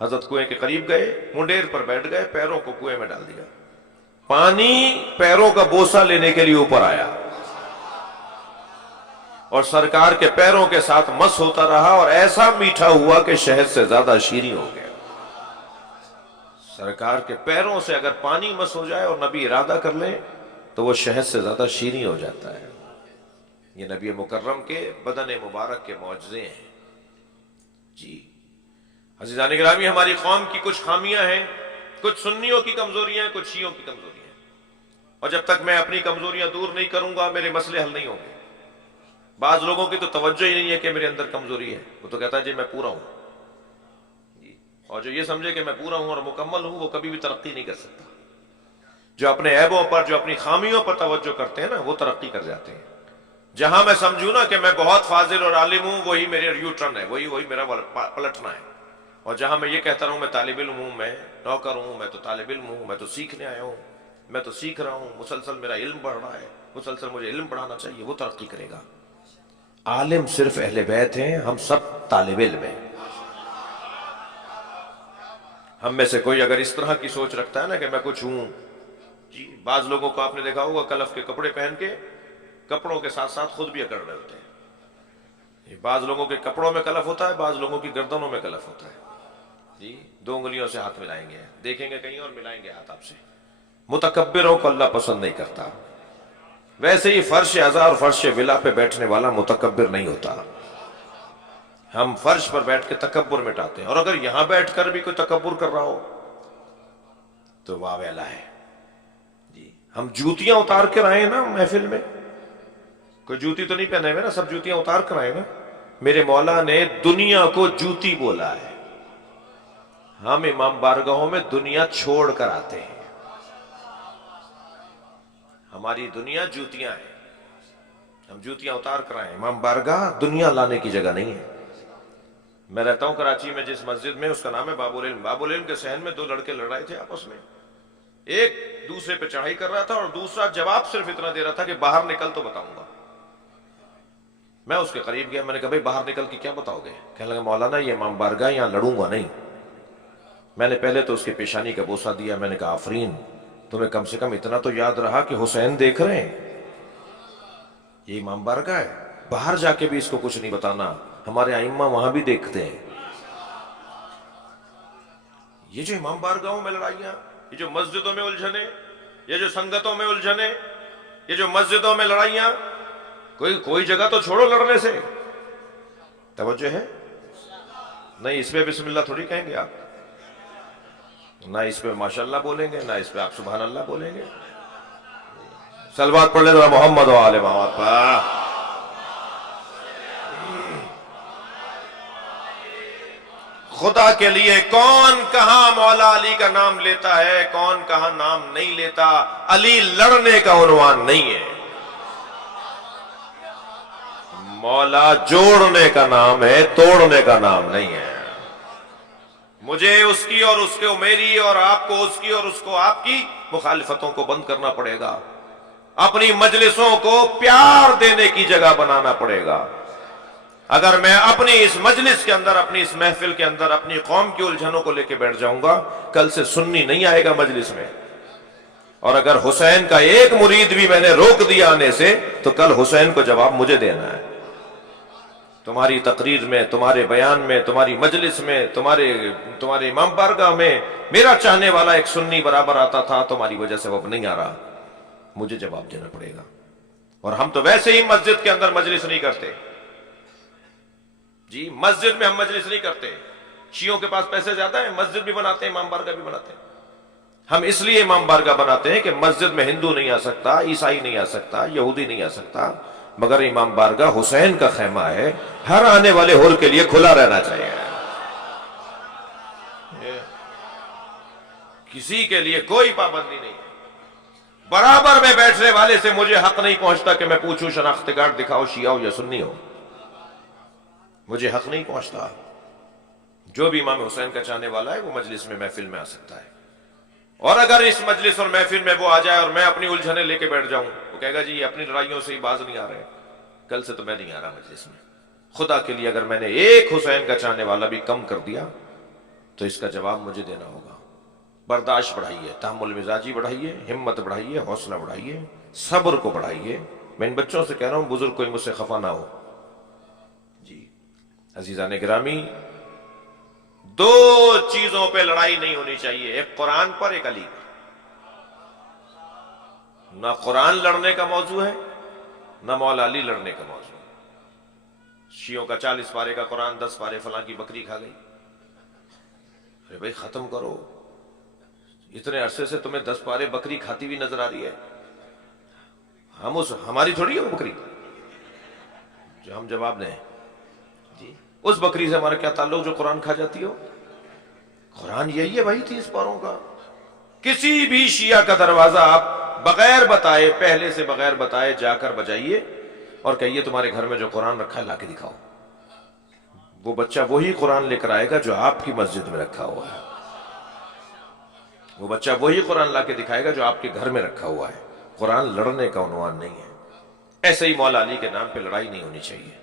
حضرت کنویں کے قریب گئے، منڈیر پر بیٹھ گئے، پیروں کو کنویں میں ڈال دیا، پانی پیروں کا بوسہ لینے کے لیے اوپر آیا اور سرکار کے پیروں کے ساتھ مس ہوتا رہا اور ایسا میٹھا ہوا کہ شہد سے زیادہ شیریں ہو گیا۔ سرکار کے پیروں سے اگر پانی مس ہو جائے اور نبی ارادہ کر لیں تو وہ شہد سے زیادہ شیریں ہو جاتا ہے۔ یہ نبی مکرم کے بدن مبارک کے معجزے ہیں۔ جی عزیزان گرامی، ہماری قوم کی کچھ خامیاں ہیں، کچھ سنیوں کی کمزوریاں ہیں، کچھ شیعوں کی کمزوریاں ہیں، اور جب تک میں اپنی کمزوریاں دور نہیں کروں گا میرے مسئلے حل نہیں ہوں گے۔ بعض لوگوں کی تو توجہ ہی نہیں ہے کہ میرے اندر کمزوری ہے، وہ تو کہتا ہے جی میں پورا ہوں، اور جو یہ سمجھے کہ میں پورا ہوں اور مکمل ہوں وہ کبھی بھی ترقی نہیں کر سکتا۔ جو اپنے عیبوں پر، جو اپنی خامیوں پر توجہ کرتے ہیں نا وہ ترقی کر جاتے ہیں۔ جہاں میں سمجھوں نا کہ میں بہت فاضل اور عالم ہوں وہی میرے یو ٹرن ہے، وہی میرا پلٹنا ہے، اور جہاں میں یہ کہتا رہوں میں طالب علم ہوں، میں نوکر ہوں، میں تو طالب علم ہوں، میں تو سیکھنے آیا ہوں، میں تو سیکھ رہا ہوں، مسلسل میرا علم بڑھ رہا ہے، مسلسل مجھے علم پڑھانا چاہیے، وہ ترقی کرے گا۔ عالم صرف اہل بیت ہیں، ہم سب طالب علم ہیں۔ ہم میں سے کوئی اگر اس طرح کی سوچ رکھتا ہے نا کہ میں کچھ ہوں، جی بعض لوگوں کو آپ نے دیکھا ہوگا کلف کے کپڑے پہن کے کپڑوں کے ساتھ ساتھ خود بھی اکڑ رہے ہوتے ہیں۔ بعض لوگوں کے کپڑوں میں کلف ہوتا ہے، بعض لوگوں کی گردنوں میں کلف ہوتا ہے، جی 2 انگلیوں سے ہاتھ ملائیں گے، دیکھیں گے کہیں اور ملائیں گے ہاتھ آپ سے۔ متکبروں کو اللہ پسند نہیں کرتا، ویسے ہی فرش عزا اور فرش ولا پہ بیٹھنے والا متکبر نہیں ہوتا۔ ہم فرش پر بیٹھ کے تکبر مٹاتے ہیں، اور اگر یہاں بیٹھ کر بھی کوئی تکبر کر رہا ہو تو واہ ویلا ہے۔ جی ہم جوتیاں اتار کر آئے نا محفل میں، کوئی جوتی تو نہیں پہنے ہوئے نا، سب جوتیاں اتار کر آئے نا۔ میرے مولا نے دنیا کو جوتی بولا ہے، ہم امام بارگاہوں میں دنیا چھوڑ کر آتے ہیں. ہماری دنیا جوتیاں ہیں، ہم جوتیاں اتار کر آئے. امام بارگاہ دنیا لانے کی جگہ نہیں ہے. میں رہتا ہوں کراچی میں جس مسجد میں، اس کا نام ہے باب العلم. باب العلم کے صحن میں دو لڑکے لڑ رہے تھے آپس میں. ایک دوسرے پہ چڑھائی کر رہا تھا اور دوسرا جواب صرف اتنا دے رہا تھا کہ باہر نکل تو بتاؤں گا. میں اس کے قریب گیا، میں نے کہا بھائی باہر نکل کے کیا بتاؤ گے؟ کہنے لگا مولانا یہ امام بارگاہ، یہاں لڑوں گا نہیں. میں نے پہلے تو اس کی پیشانی کا بوسہ دیا. میں نے کہا آفرین، تمہیں کم سے کم اتنا تو یاد رہا کہ حسین دیکھ رہے ہیں، یہ امام بارگاہ ہے. باہر جا کے بھی اس کو کچھ نہیں بتانا، ہمارے ائمہ وہاں بھی دیکھتے ہیں. یہ جو امام بارگاہوں میں لڑائیاں، یہ جو مسجدوں میں الجھنیں، یہ جو سنگتوں میں الجھنیں، یہ جو مسجدوں میں لڑائیاں، کوئی جگہ تو چھوڑو لڑنے سے. توجہ ہے؟ نہیں اس پہ بسم اللہ تھوڑی کہیں گے آپ، نہ اس پہ ماشاءاللہ بولیں گے، نہ اس پہ آپ سبحان اللہ بولیں گے. صلوات پڑھ لیں ذرا محمد و آل محمد پر. خدا کے لیے کون کہاں مولا علی کا نام لیتا ہے، کون کہاں نام نہیں لیتا. علی لڑنے کا عنوان نہیں ہے، مولا جوڑنے کا نام ہے، توڑنے کا نام نہیں ہے. مجھے اس کی اور اس کو میری، اور آپ کو اس کی اور اس کو آپ کی مخالفتوں کو بند کرنا پڑے گا. اپنی مجلسوں کو پیار دینے کی جگہ بنانا پڑے گا. اگر میں اپنی اس مجلس کے اندر، اپنی اس محفل کے اندر اپنی قوم کی الجھنوں کو لے کے بیٹھ جاؤں گا، کل سے سنی نہیں آئے گا مجلس میں. اور اگر حسین کا ایک مرید بھی میں نے روک دیا آنے سے، تو کل حسین کو جواب مجھے دینا ہے. تمہاری تقریر میں، تمہارے بیان میں، تمہاری مجلس میں، تمہارے امام بارگاہ میں میرا چاہنے والا ایک سنی برابر آتا تھا، تمہاری وجہ سے وہ اب نہیں آ رہا، مجھے جواب دینا پڑے گا. اور ہم تو ویسے ہی مسجد کے اندر مجلس نہیں کرتے جی، مسجد میں ہم مجلس نہیں کرتے. شیعوں کے پاس پیسے زیادہ ہیں، مسجد بھی بناتے ہیں، امام بارگاہ بھی بناتے ہیں. ہم اس لیے امام بارگاہ بناتے ہیں کہ مسجد میں ہندو نہیں آ سکتا، عیسائی نہیں آ سکتا، یہودی نہیں آ سکتا، مگر امام بارگاہ حسین کا خیمہ ہے، ہر آنے والے حر کے لیے کھلا رہنا چاہیے. کسی کے لیے کوئی پابندی نہیں ہے. برابر میں بیٹھنے والے سے مجھے حق نہیں پہنچتا کہ میں پوچھوں شناخت کارڈ دکھاؤ، شیعہ ہو یا سنی ہو. مجھے حق نہیں پہنچتا. جو بھی امام حسین کا چاہنے والا ہے وہ مجلس میں، محفل میں آ سکتا ہے. اور اگر اس مجلس اور محفل میں وہ آ جائے اور میں اپنی الجھنیں لے کے بیٹھ جاؤں، وہ کہے گا جی یہ اپنی لڑائیوں سے ہی باز نہیں آ رہے، کل سے تو میں نہیں آ رہا مجلس میں. خدا کے لیے اگر میں نے ایک حسین کا چاہنے والا بھی کم کر دیا تو اس کا جواب مجھے دینا ہوگا. برداشت بڑھائیے، تحمل مزاجی بڑھائیے، ہمت بڑھائیے، حوصلہ بڑھائیے، صبر کو بڑھائیے. میں ان بچوں سے کہہ رہا ہوں بزرگ کوئی مجھ سے خفا نہ ہو. جی عزیزان گرامی، دو چیزوں پہ لڑائی نہیں ہونی چاہیے، ایک قرآن پر، ایک علی پر. نہ قرآن لڑنے کا موضوع ہے، نہ مولا علی لڑنے کا موضوع ہے. شیعوں کا 40 پارے کا قرآن، 10 پارے فلاں کی بکری کھا گئی. ارے بھائی ختم کرو، اتنے عرصے سے تمہیں 10 پارے بکری کھاتی ہوئی نظر آ رہی ہے. ہماری تھوڑی ہے وہ بکری جو ہم جواب دیں. جی اس بکری سے ہمارا کیا تعلق جو قرآن کھا جاتی ہو؟ قرآن یہی ہے بھائی 30 پاروں کا. کسی بھی شیعہ کا دروازہ آپ بغیر بتائے، پہلے سے بغیر بتائے جا کر بجائیے اور کہیے تمہارے گھر میں جو قرآن رکھا ہے لا کے دکھاؤ. وہ بچہ وہی قرآن لے کر آئے گا جو آپ کی مسجد میں رکھا ہوا ہے. وہ بچہ وہی قرآن لا کے دکھائے گا جو آپ کے گھر میں رکھا ہوا ہے. قرآن لڑنے کا عنوان نہیں ہے. ایسے ہی مولا علی کے نام پہ لڑائی نہیں ہونی چاہیے.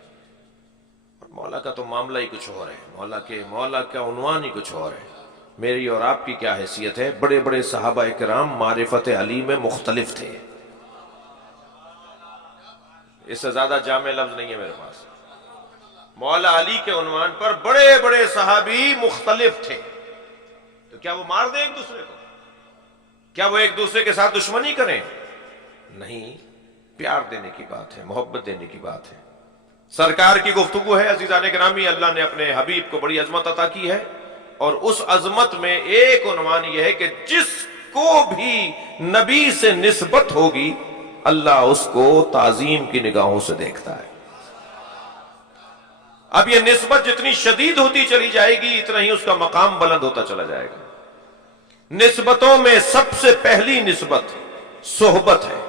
مولا کا تو معاملہ ہی کچھ اور ہے، مولا کا عنوان ہی کچھ اور ہے. میری اور آپ کی کیا حیثیت ہے؟ بڑے بڑے صحابہ کرام معرفت علی میں مختلف تھے. اس سے زیادہ جامع لفظ نہیں ہے میرے پاس. مولا علی کے عنوان پر بڑے بڑے صحابی مختلف تھے. تو کیا وہ مار دیں ایک دوسرے کو؟ کیا وہ ایک دوسرے کے ساتھ دشمنی کریں؟ نہیں، پیار دینے کی بات ہے، محبت دینے کی بات ہے. سرکار کی گفتگو ہے عزیزان گرامی. اللہ نے اپنے حبیب کو بڑی عظمت عطا کی ہے، اور اس عظمت میں ایک عنوان یہ ہے کہ جس کو بھی نبی سے نسبت ہوگی اللہ اس کو تعظیم کی نگاہوں سے دیکھتا ہے. اب یہ نسبت جتنی شدید ہوتی چلی جائے گی اتنا ہی اس کا مقام بلند ہوتا چلا جائے گا. نسبتوں میں سب سے پہلی نسبت صحبت ہے.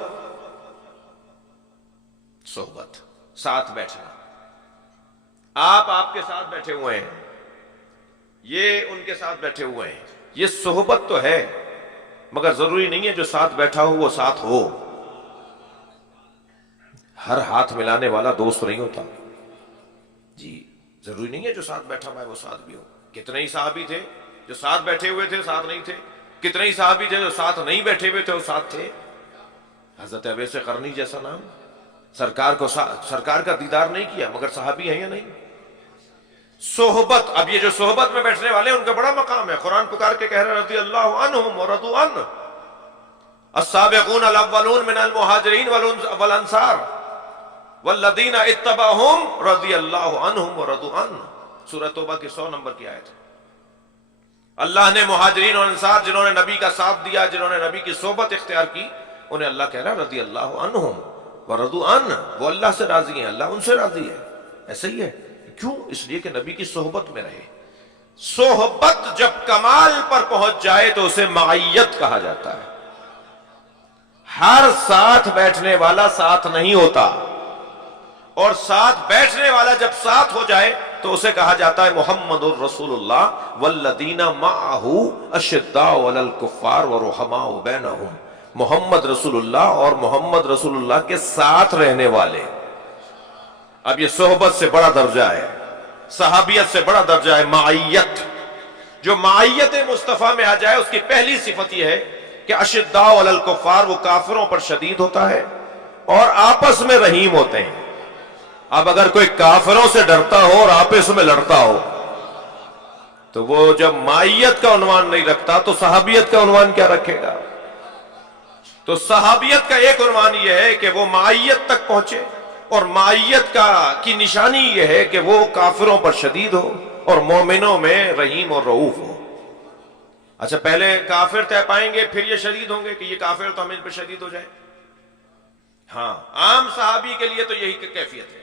صحبت، ساتھ بیٹھنا. آپ کے ساتھ بیٹھے ہوئے ہیں، یہ ان کے ساتھ بیٹھے ہوئے ہیں، یہ صحبت تو ہے، مگر ضروری نہیں ہے جو ساتھ بیٹھا ہو وہ ساتھ ہو. ہر ہاتھ ملانے والا دوست نہیں ہوتا. جی ضروری نہیں ہے جو ساتھ بیٹھا ہوا ہے وہ ساتھ بھی ہو. کتنے ہی صحابی تھے جو ساتھ بیٹھے ہوئے تھے ساتھ نہیں تھے، کتنے ہی صحابی تھے جو ساتھ نہیں بیٹھے ہوئے تھے وہ ساتھ تھے. حضرت اویس قرنی جیسا نام، سرکار کا دیدار نہیں کیا مگر صحابی ہیں یا نہیں. صحبت، اب یہ جو صحبت میں بیٹھنے والے ہیں ان کا بڑا مقام ہے. قرآن پکار کے کہہ رہے رضی اللہ عنہم ورضوا عنہ السابقون الاولون من المہاجرین والانصار والذین اتبعہم رضی اللہ عنہم ورضوا عنہ. سورہ توبہ کی 100 نمبر کی آیت ہے. اللہ نے مہاجرین اور انصار جنہوں نے نبی کا ساتھ دیا، جنہوں نے نبی کی صحبت اختیار کی، انہیں اللہ کہہ رہا ہے رضی اللہ عنہم ورضوا عنہ، وہ اللہ سے راضی ہیں، اللہ ان سے راضی ہے. ایسا ہی ہے. کیوں؟ اس لیے کہ نبی کی صحبت میں رہے. صحبت جب کمال پر پہنچ جائے تو اسے معیت کہا جاتا ہے. ہر ساتھ بیٹھنے والا ساتھ نہیں ہوتا، اور ساتھ بیٹھنے والا جب ساتھ ہو جائے تو اسے کہا جاتا ہے محمد الرسول اللہ والذین معہ اشداء علی الکفار ورحماء بینہم. محمد رسول اللہ اور محمد رسول اللہ کے ساتھ رہنے والے. اب یہ صحبت سے بڑا درجہ ہے، صحابیت سے بڑا درجہ ہے معیت. جو معیت مصطفیٰ میں آ جائے اس کی پہلی صفت یہ ہے کہ اشداء علی الکفار، وہ کافروں پر شدید ہوتا ہے اور آپس میں رحیم ہوتے ہیں. اب اگر کوئی کافروں سے ڈرتا ہو اور آپس میں لڑتا ہو تو وہ جب معیت کا عنوان نہیں رکھتا تو صحابیت کا عنوان کیا رکھے گا؟ تو صحابیت کا ایک عنوان یہ ہے کہ وہ معیت تک پہنچے، اور معیت کی نشانی یہ ہے کہ وہ کافروں پر شدید ہو اور مومنوں میں رحیم اور رؤوف ہو. اچھا پہلے کافر طے پائیں گے پھر یہ شدید ہوں گے کہ یہ کافر تو ہم ان پر شدید ہو جائیں. ہاں عام صحابی کے لیے تو یہی کیفیت ہے.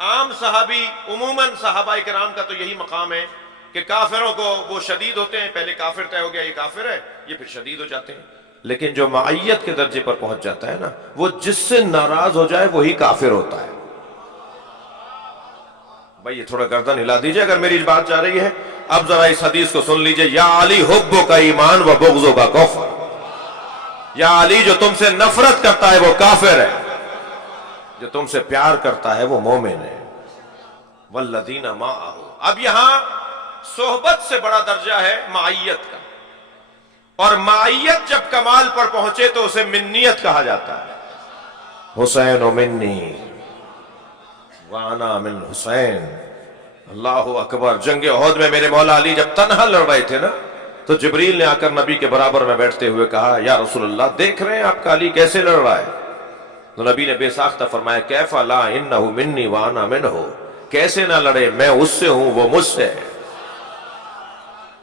عام صحابی عموماً صحابہ کرام کا تو یہی مقام ہے کہ کافروں کو وہ شدید ہوتے ہیں، پہلے کافر طے ہو گیا یہ کافر ہے، یہ پھر شدید ہو جاتے ہیں. لیکن جو معیت کے درجے پر پہنچ جاتا ہے نا، وہ جس سے ناراض ہو جائے وہی کافر ہوتا ہے. بھائی یہ تھوڑا گردن ہلا دیجئے اگر میری بات جا رہی ہے. اب ذرا اس حدیث کو سن لیجئے. یا علی حبو کا ایمان و بغضو کا کفر. یا علی جو تم سے نفرت کرتا ہے وہ کافر ہے، جو تم سے پیار کرتا ہے وہ مومن ہے. والذین معہ. اب یہاں صحبت سے بڑا درجہ ہے معیت کا، اور معیت جب کمال پر پہنچے تو اسے منیت کہا جاتا ہے. حسین منی وانا من حسین. اللہ اکبر. جنگ احد میں میرے مولا علی جب تنہا لڑ رہے تھے نا تو جبریل نے آ کر نبی کے برابر میں بیٹھتے ہوئے کہا یا رسول اللہ دیکھ رہے ہیں آپ کا علی کیسے لڑ رہا ہے؟ تو نبی نے بے ساختہ فرمایا کیف لا انہ منی وانا منہ. کیسے نہ لڑے، میں اس سے ہوں وہ مجھ سے ہے.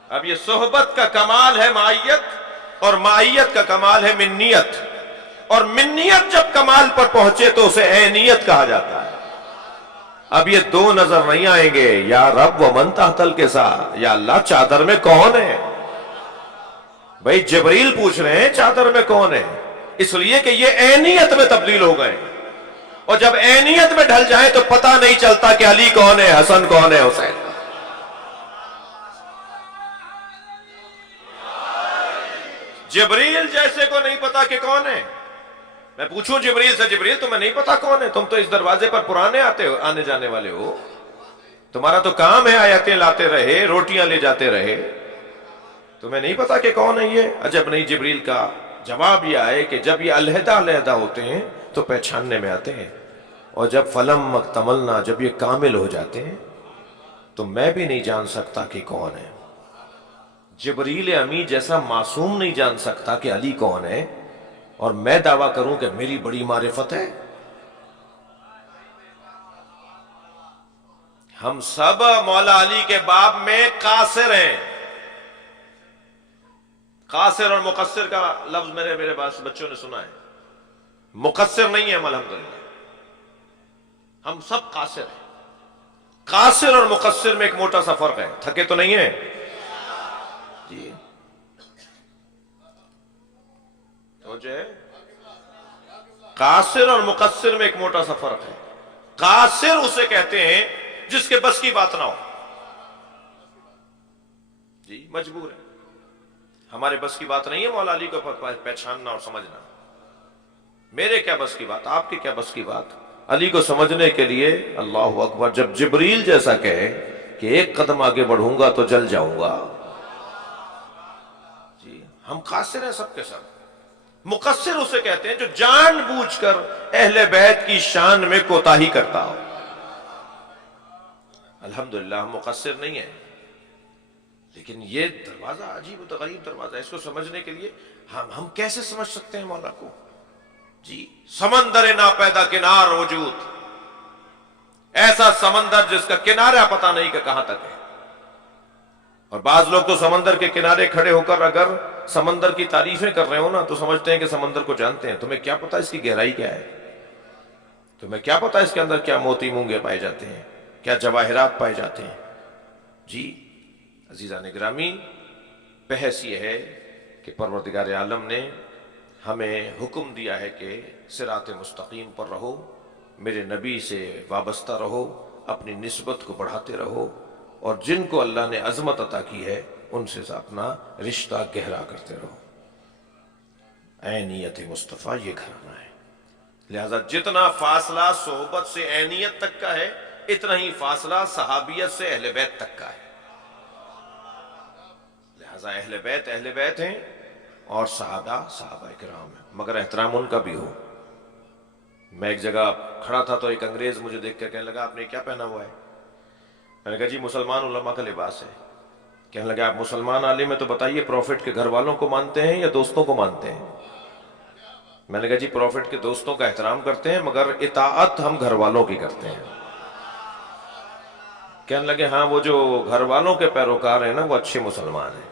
اب یہ صحبت کا کمال ہے معیت، اور معیت کا کمال ہے منیت. اور منیت جب کمال پر پہنچے تو اسے عینیت کہا جاتا ہے. اب یہ دو نظر نہیں آئیں گے، یا رب و من تحت الکسا، یا اللہ چادر میں کون ہے؟ بھائی جبریل پوچھ رہے ہیں چادر میں کون ہے، اس لیے کہ یہ عینیت میں تبدیل ہو گئے، اور جب عینیت میں ڈھل جائیں تو پتہ نہیں چلتا کہ علی کون ہے، حسن کون ہے، حسین. جبریل جیسے کو نہیں پتا کہ کون ہے. میں پوچھوں جبریل سے جبریل تمہیں نہیں پتا کون ہے؟ تم تو اس دروازے پر پرانے آنے جانے والے ہو، تمہارا تو کام ہے آیتیں لاتے رہے، روٹیاں لے جاتے رہے، تمہیں نہیں پتا کہ کون ہے یہ؟ عجب نہیں. جبریل کا جواب یہ آئے کہ جب یہ علیحدہ علیحدہ ہوتے ہیں تو پہچاننے میں آتے ہیں، اور جب فلم مکتملنا، جب یہ کامل ہو جاتے ہیں تو میں بھی نہیں جان سکتا کہ کون ہے. جبریل امی جیسا معصوم نہیں جان سکتا کہ علی کون ہے، اور میں دعویٰ کروں کہ میری بڑی معرفت ہے. ہم سب مولا علی کے باب میں قاصر ہیں. قاصر اور مقصر کا لفظ میرے پاس بچوں نے سنا ہے. مقصر نہیں ہے ہم الحمدللہ، ہم سب قاصر ہیں. قاصر اور مقصر میں ایک موٹا سا فرق ہے، تھکے تو نہیں ہیں جی؟ قاصر اور مقصر میں ایک موٹا سا فرق ہے۔ قاصر اسے کہتے ہیں جس کے بس کی بات نہ ہو جی، مجبور ہے، ہمارے بس کی بات نہیں ہے مولا علی کو پہچاننا اور سمجھنا۔ میرے کیا بس کی بات، آپ کی کیا بس کی بات؟ علی کو سمجھنے کے لیے اللہ اکبر، جب جبریل جیسا کہے کہ ایک قدم آگے بڑھوں گا تو جل جاؤں گا جی، ہم قاصر ہیں سب کے سب۔ مقصر اسے کہتے ہیں جو جان بوجھ کر اہل بیت کی شان میں کوتاہی کرتا ہو۔ الحمدللہ ہم مقصر نہیں ہیں، لیکن یہ دروازہ عجیب و غریب دروازہ ہے۔ اس کو سمجھنے کے لیے ہم کیسے سمجھ سکتے ہیں مولا کو جی؟ سمندر ناپیدا کنار وجود، ایسا سمندر جس کا کنارہ پتہ نہیں کہ کہاں تک ہے۔ اور بعض لوگ تو سمندر کے کنارے کھڑے ہو کر اگر سمندر کی تعریفیں کر رہے ہو نا تو سمجھتے ہیں کہ سمندر کو جانتے ہیں۔ تمہیں کیا پتا اس کی گہرائی کیا ہے؟ تمہیں کیا پتا اس کے اندر کیا موتی مونگے پائے جاتے ہیں، کیا جواہرات پائے جاتے ہیں جی؟ عزیزان گرامی، بحث یہ ہے کہ پروردگار عالم نے ہمیں حکم دیا ہے کہ صراط مستقیم پر رہو، میرے نبی سے وابستہ رہو، اپنی نسبت کو بڑھاتے رہو، اور جن کو اللہ نے عظمت عطا کی ہے ان سے اپنا رشتہ گہرا کرتے رہو۔ عینیت مصطفیٰ یہ گھرانا ہے، لہذا جتنا فاصلہ صحبت سے عینیت تک کا ہے اتنا ہی فاصلہ صحابیت سے اہل بیت تک کا ہے۔ لہذا اہل بیت ہیں اور صحابہ کرام ہیں، مگر احترام ان کا بھی ہو۔ میں ایک جگہ کھڑا تھا تو ایک انگریز مجھے دیکھ کر کہنے لگا آپ نے کیا پہنا ہوا ہے؟ میں نے کہا جی مسلمان علماء کا لباس ہے۔ کہنے لگا آپ مسلمان عالم ہیں تو بتائیے پروفٹ کے گھر والوں کو مانتے ہیں یا دوستوں کو مانتے ہیں؟ میں نے کہا جی پروفٹ کے دوستوں کا احترام کرتے ہیں مگر اطاعت ہم گھر والوں کی کرتے ہیں۔ کہنے لگے ہاں وہ جو گھر والوں کے پیروکار ہیں نا وہ اچھے مسلمان ہیں۔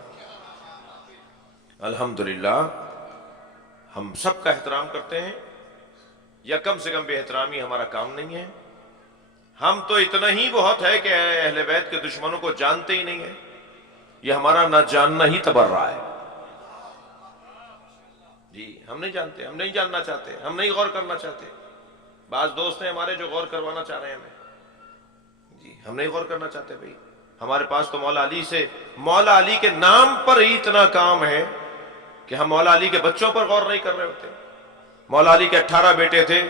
الحمدللہ ہم سب کا احترام کرتے ہیں، یا کم سے کم بے احترامی ہمارا کام نہیں ہے۔ ہم تو اتنا ہی بہت ہے کہ اہل بیت کے دشمنوں کو جانتے ہی نہیں ہیں، یہ ہمارا نہ جاننا ہی تبرہ ہے جی۔ ہم نہیں جانتے، ہم نہیں جاننا چاہتے، ہم نہیں غور کرنا چاہتے۔ بعض دوست ہیں ہمارے جو غور کروانا چاہ رہے ہیں ہمیں جی، ہم نہیں غور کرنا چاہتے بھائی۔ ہمارے پاس تو مولا علی کے نام پر ہی اتنا کام ہے کہ ہم مولا علی کے بچوں پر غور نہیں کر رہے ہوتے۔ مولا علی کے 18 بیٹے تھے،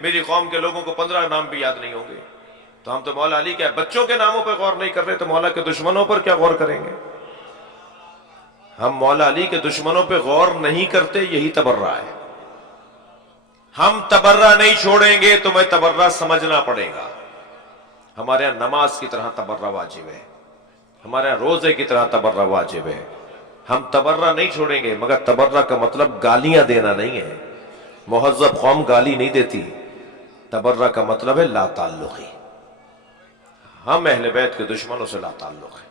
میری قوم کے لوگوں کو 15 نام بھی یاد نہیں ہوں گے، تو ہم تو مولا علی کے بچوں کے ناموں پر غور نہیں کر رہے، تو مولا کے دشمنوں پر کیا غور کریں گے؟ ہم مولا علی کے دشمنوں پہ غور نہیں کرتے، یہی تبرہ ہے۔ ہم تبرہ نہیں چھوڑیں گے، تمہیں تبرہ سمجھنا پڑے گا۔ ہمارے یہاں نماز کی طرح تبرہ واجب ہے، ہمارے یہاں روزے کی طرح تبرہ واجب ہے۔ ہم تبرہ نہیں چھوڑیں گے، مگر تبرہ کا مطلب گالیاں دینا نہیں ہے۔ مہذب قوم گالی نہیں دیتی، تبرہ کا مطلب ہے لا تعلقی۔ ہم اہل بیت کے دشمنوں سے لا تعلق ہے،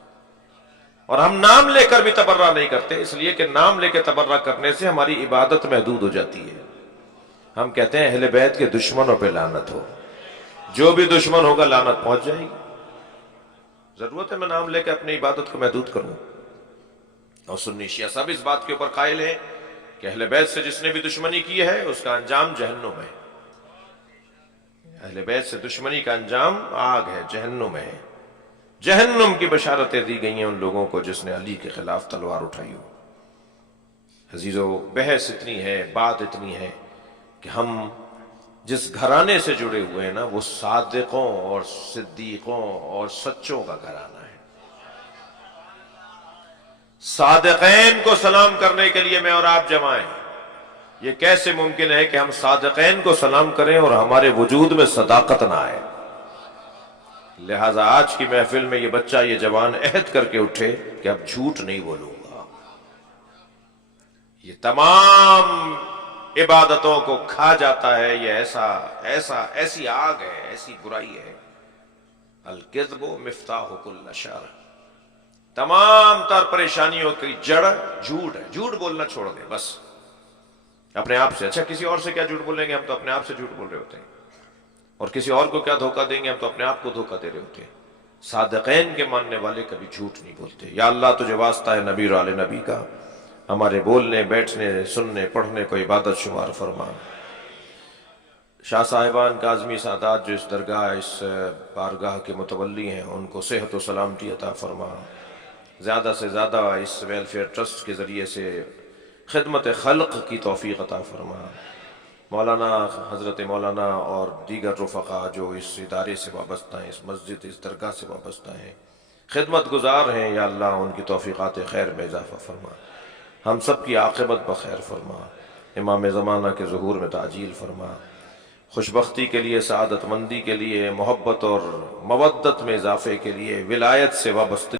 اور ہم نام لے کر بھی تبرہ نہیں کرتے، اس لیے کہ نام لے کے تبرہ کرنے سے ہماری عبادت محدود ہو جاتی ہے۔ ہم کہتے ہیں اہل بیت کے دشمنوں پہ لعنت ہو، جو بھی دشمن ہوگا لعنت پہنچ جائے گی۔ ضرورت ہے میں نام لے کے اپنی عبادت کو محدود کروں؟ اور سنی شیعہ سب اس بات کے اوپر قائل ہیں کہ اہل بیت سے جس نے بھی دشمنی کی ہے اس کا انجام جہنم ہے۔ اہل بیت سے دشمنی کا انجام آگ ہے، جہنم ہے۔ جہنم کی بشارتیں دی گئی ہیں ان لوگوں کو جس نے علی کے خلاف تلوار اٹھائی ہو۔ عزیزو، بحث اتنی ہے، بات اتنی ہے کہ ہم جس گھرانے سے جڑے ہوئے ہیں نا وہ صادقوں اور صدیقوں اور سچوں کا گھرانہ ہے۔ صادقین کو سلام کرنے کے لیے میں اور آپ جمع ہیں۔ یہ کیسے ممکن ہے کہ ہم صادقین کو سلام کریں اور ہمارے وجود میں صداقت نہ آئے؟ لہٰذا آج کی محفل میں یہ بچہ، یہ جوان عہد کر کے اٹھے کہ اب جھوٹ نہیں بولوں گا۔ یہ تمام عبادتوں کو کھا جاتا ہے، یہ ایسی آگ ہے، ایسی برائی ہے۔ الکذب مفتاح کل شر، تمام تر پریشانیوں کی جڑ جھوٹ ہے۔ جھوٹ بولنا چھوڑ دیں بس اپنے آپ سے۔ اچھا کسی اور سے کیا جھوٹ بولیں گے؟ ہم تو اپنے آپ سے جھوٹ بول رہے ہوتے ہیں، اور کسی اور کو کیا دھوکہ دیں گے؟ ہم تو اپنے آپ کو دھوکہ دے رہے ہوتے ہیں۔ صادقین کے ماننے والے کبھی جھوٹ نہیں بولتے۔ یا اللہ تجھے واسطہ ہے نبی اور آل نبی کا، ہمارے بولنے بیٹھنے سننے پڑھنے کو عبادت شمار فرما۔ شاہ صاحبان کاظمی سادات جو اس درگاہ اس بارگاہ کے متولی ہیں، ان کو صحت و سلامتی عطا فرما، زیادہ سے زیادہ اس ویلفیئر ٹرسٹ کے ذریعے سے خدمت خلق کی توفیق عطا فرما۔ مولانا حضرت مولانا اور دیگر رفقا جو اس ادارے سے وابستہ ہیں، اس مسجد اس درگاہ سے وابستہ ہیں، خدمت گزار ہیں، یا اللہ ان کی توفیقات خیر میں اضافہ فرما، ہم سب کی عاقبت بخیر فرما، امام زمانہ کے ظہور میں تعجیل فرما، خوشبختی کے لیے، سعادت مندی کے لیے، محبت اور مودت میں اضافے کے لیے، ولایت سے وابستگی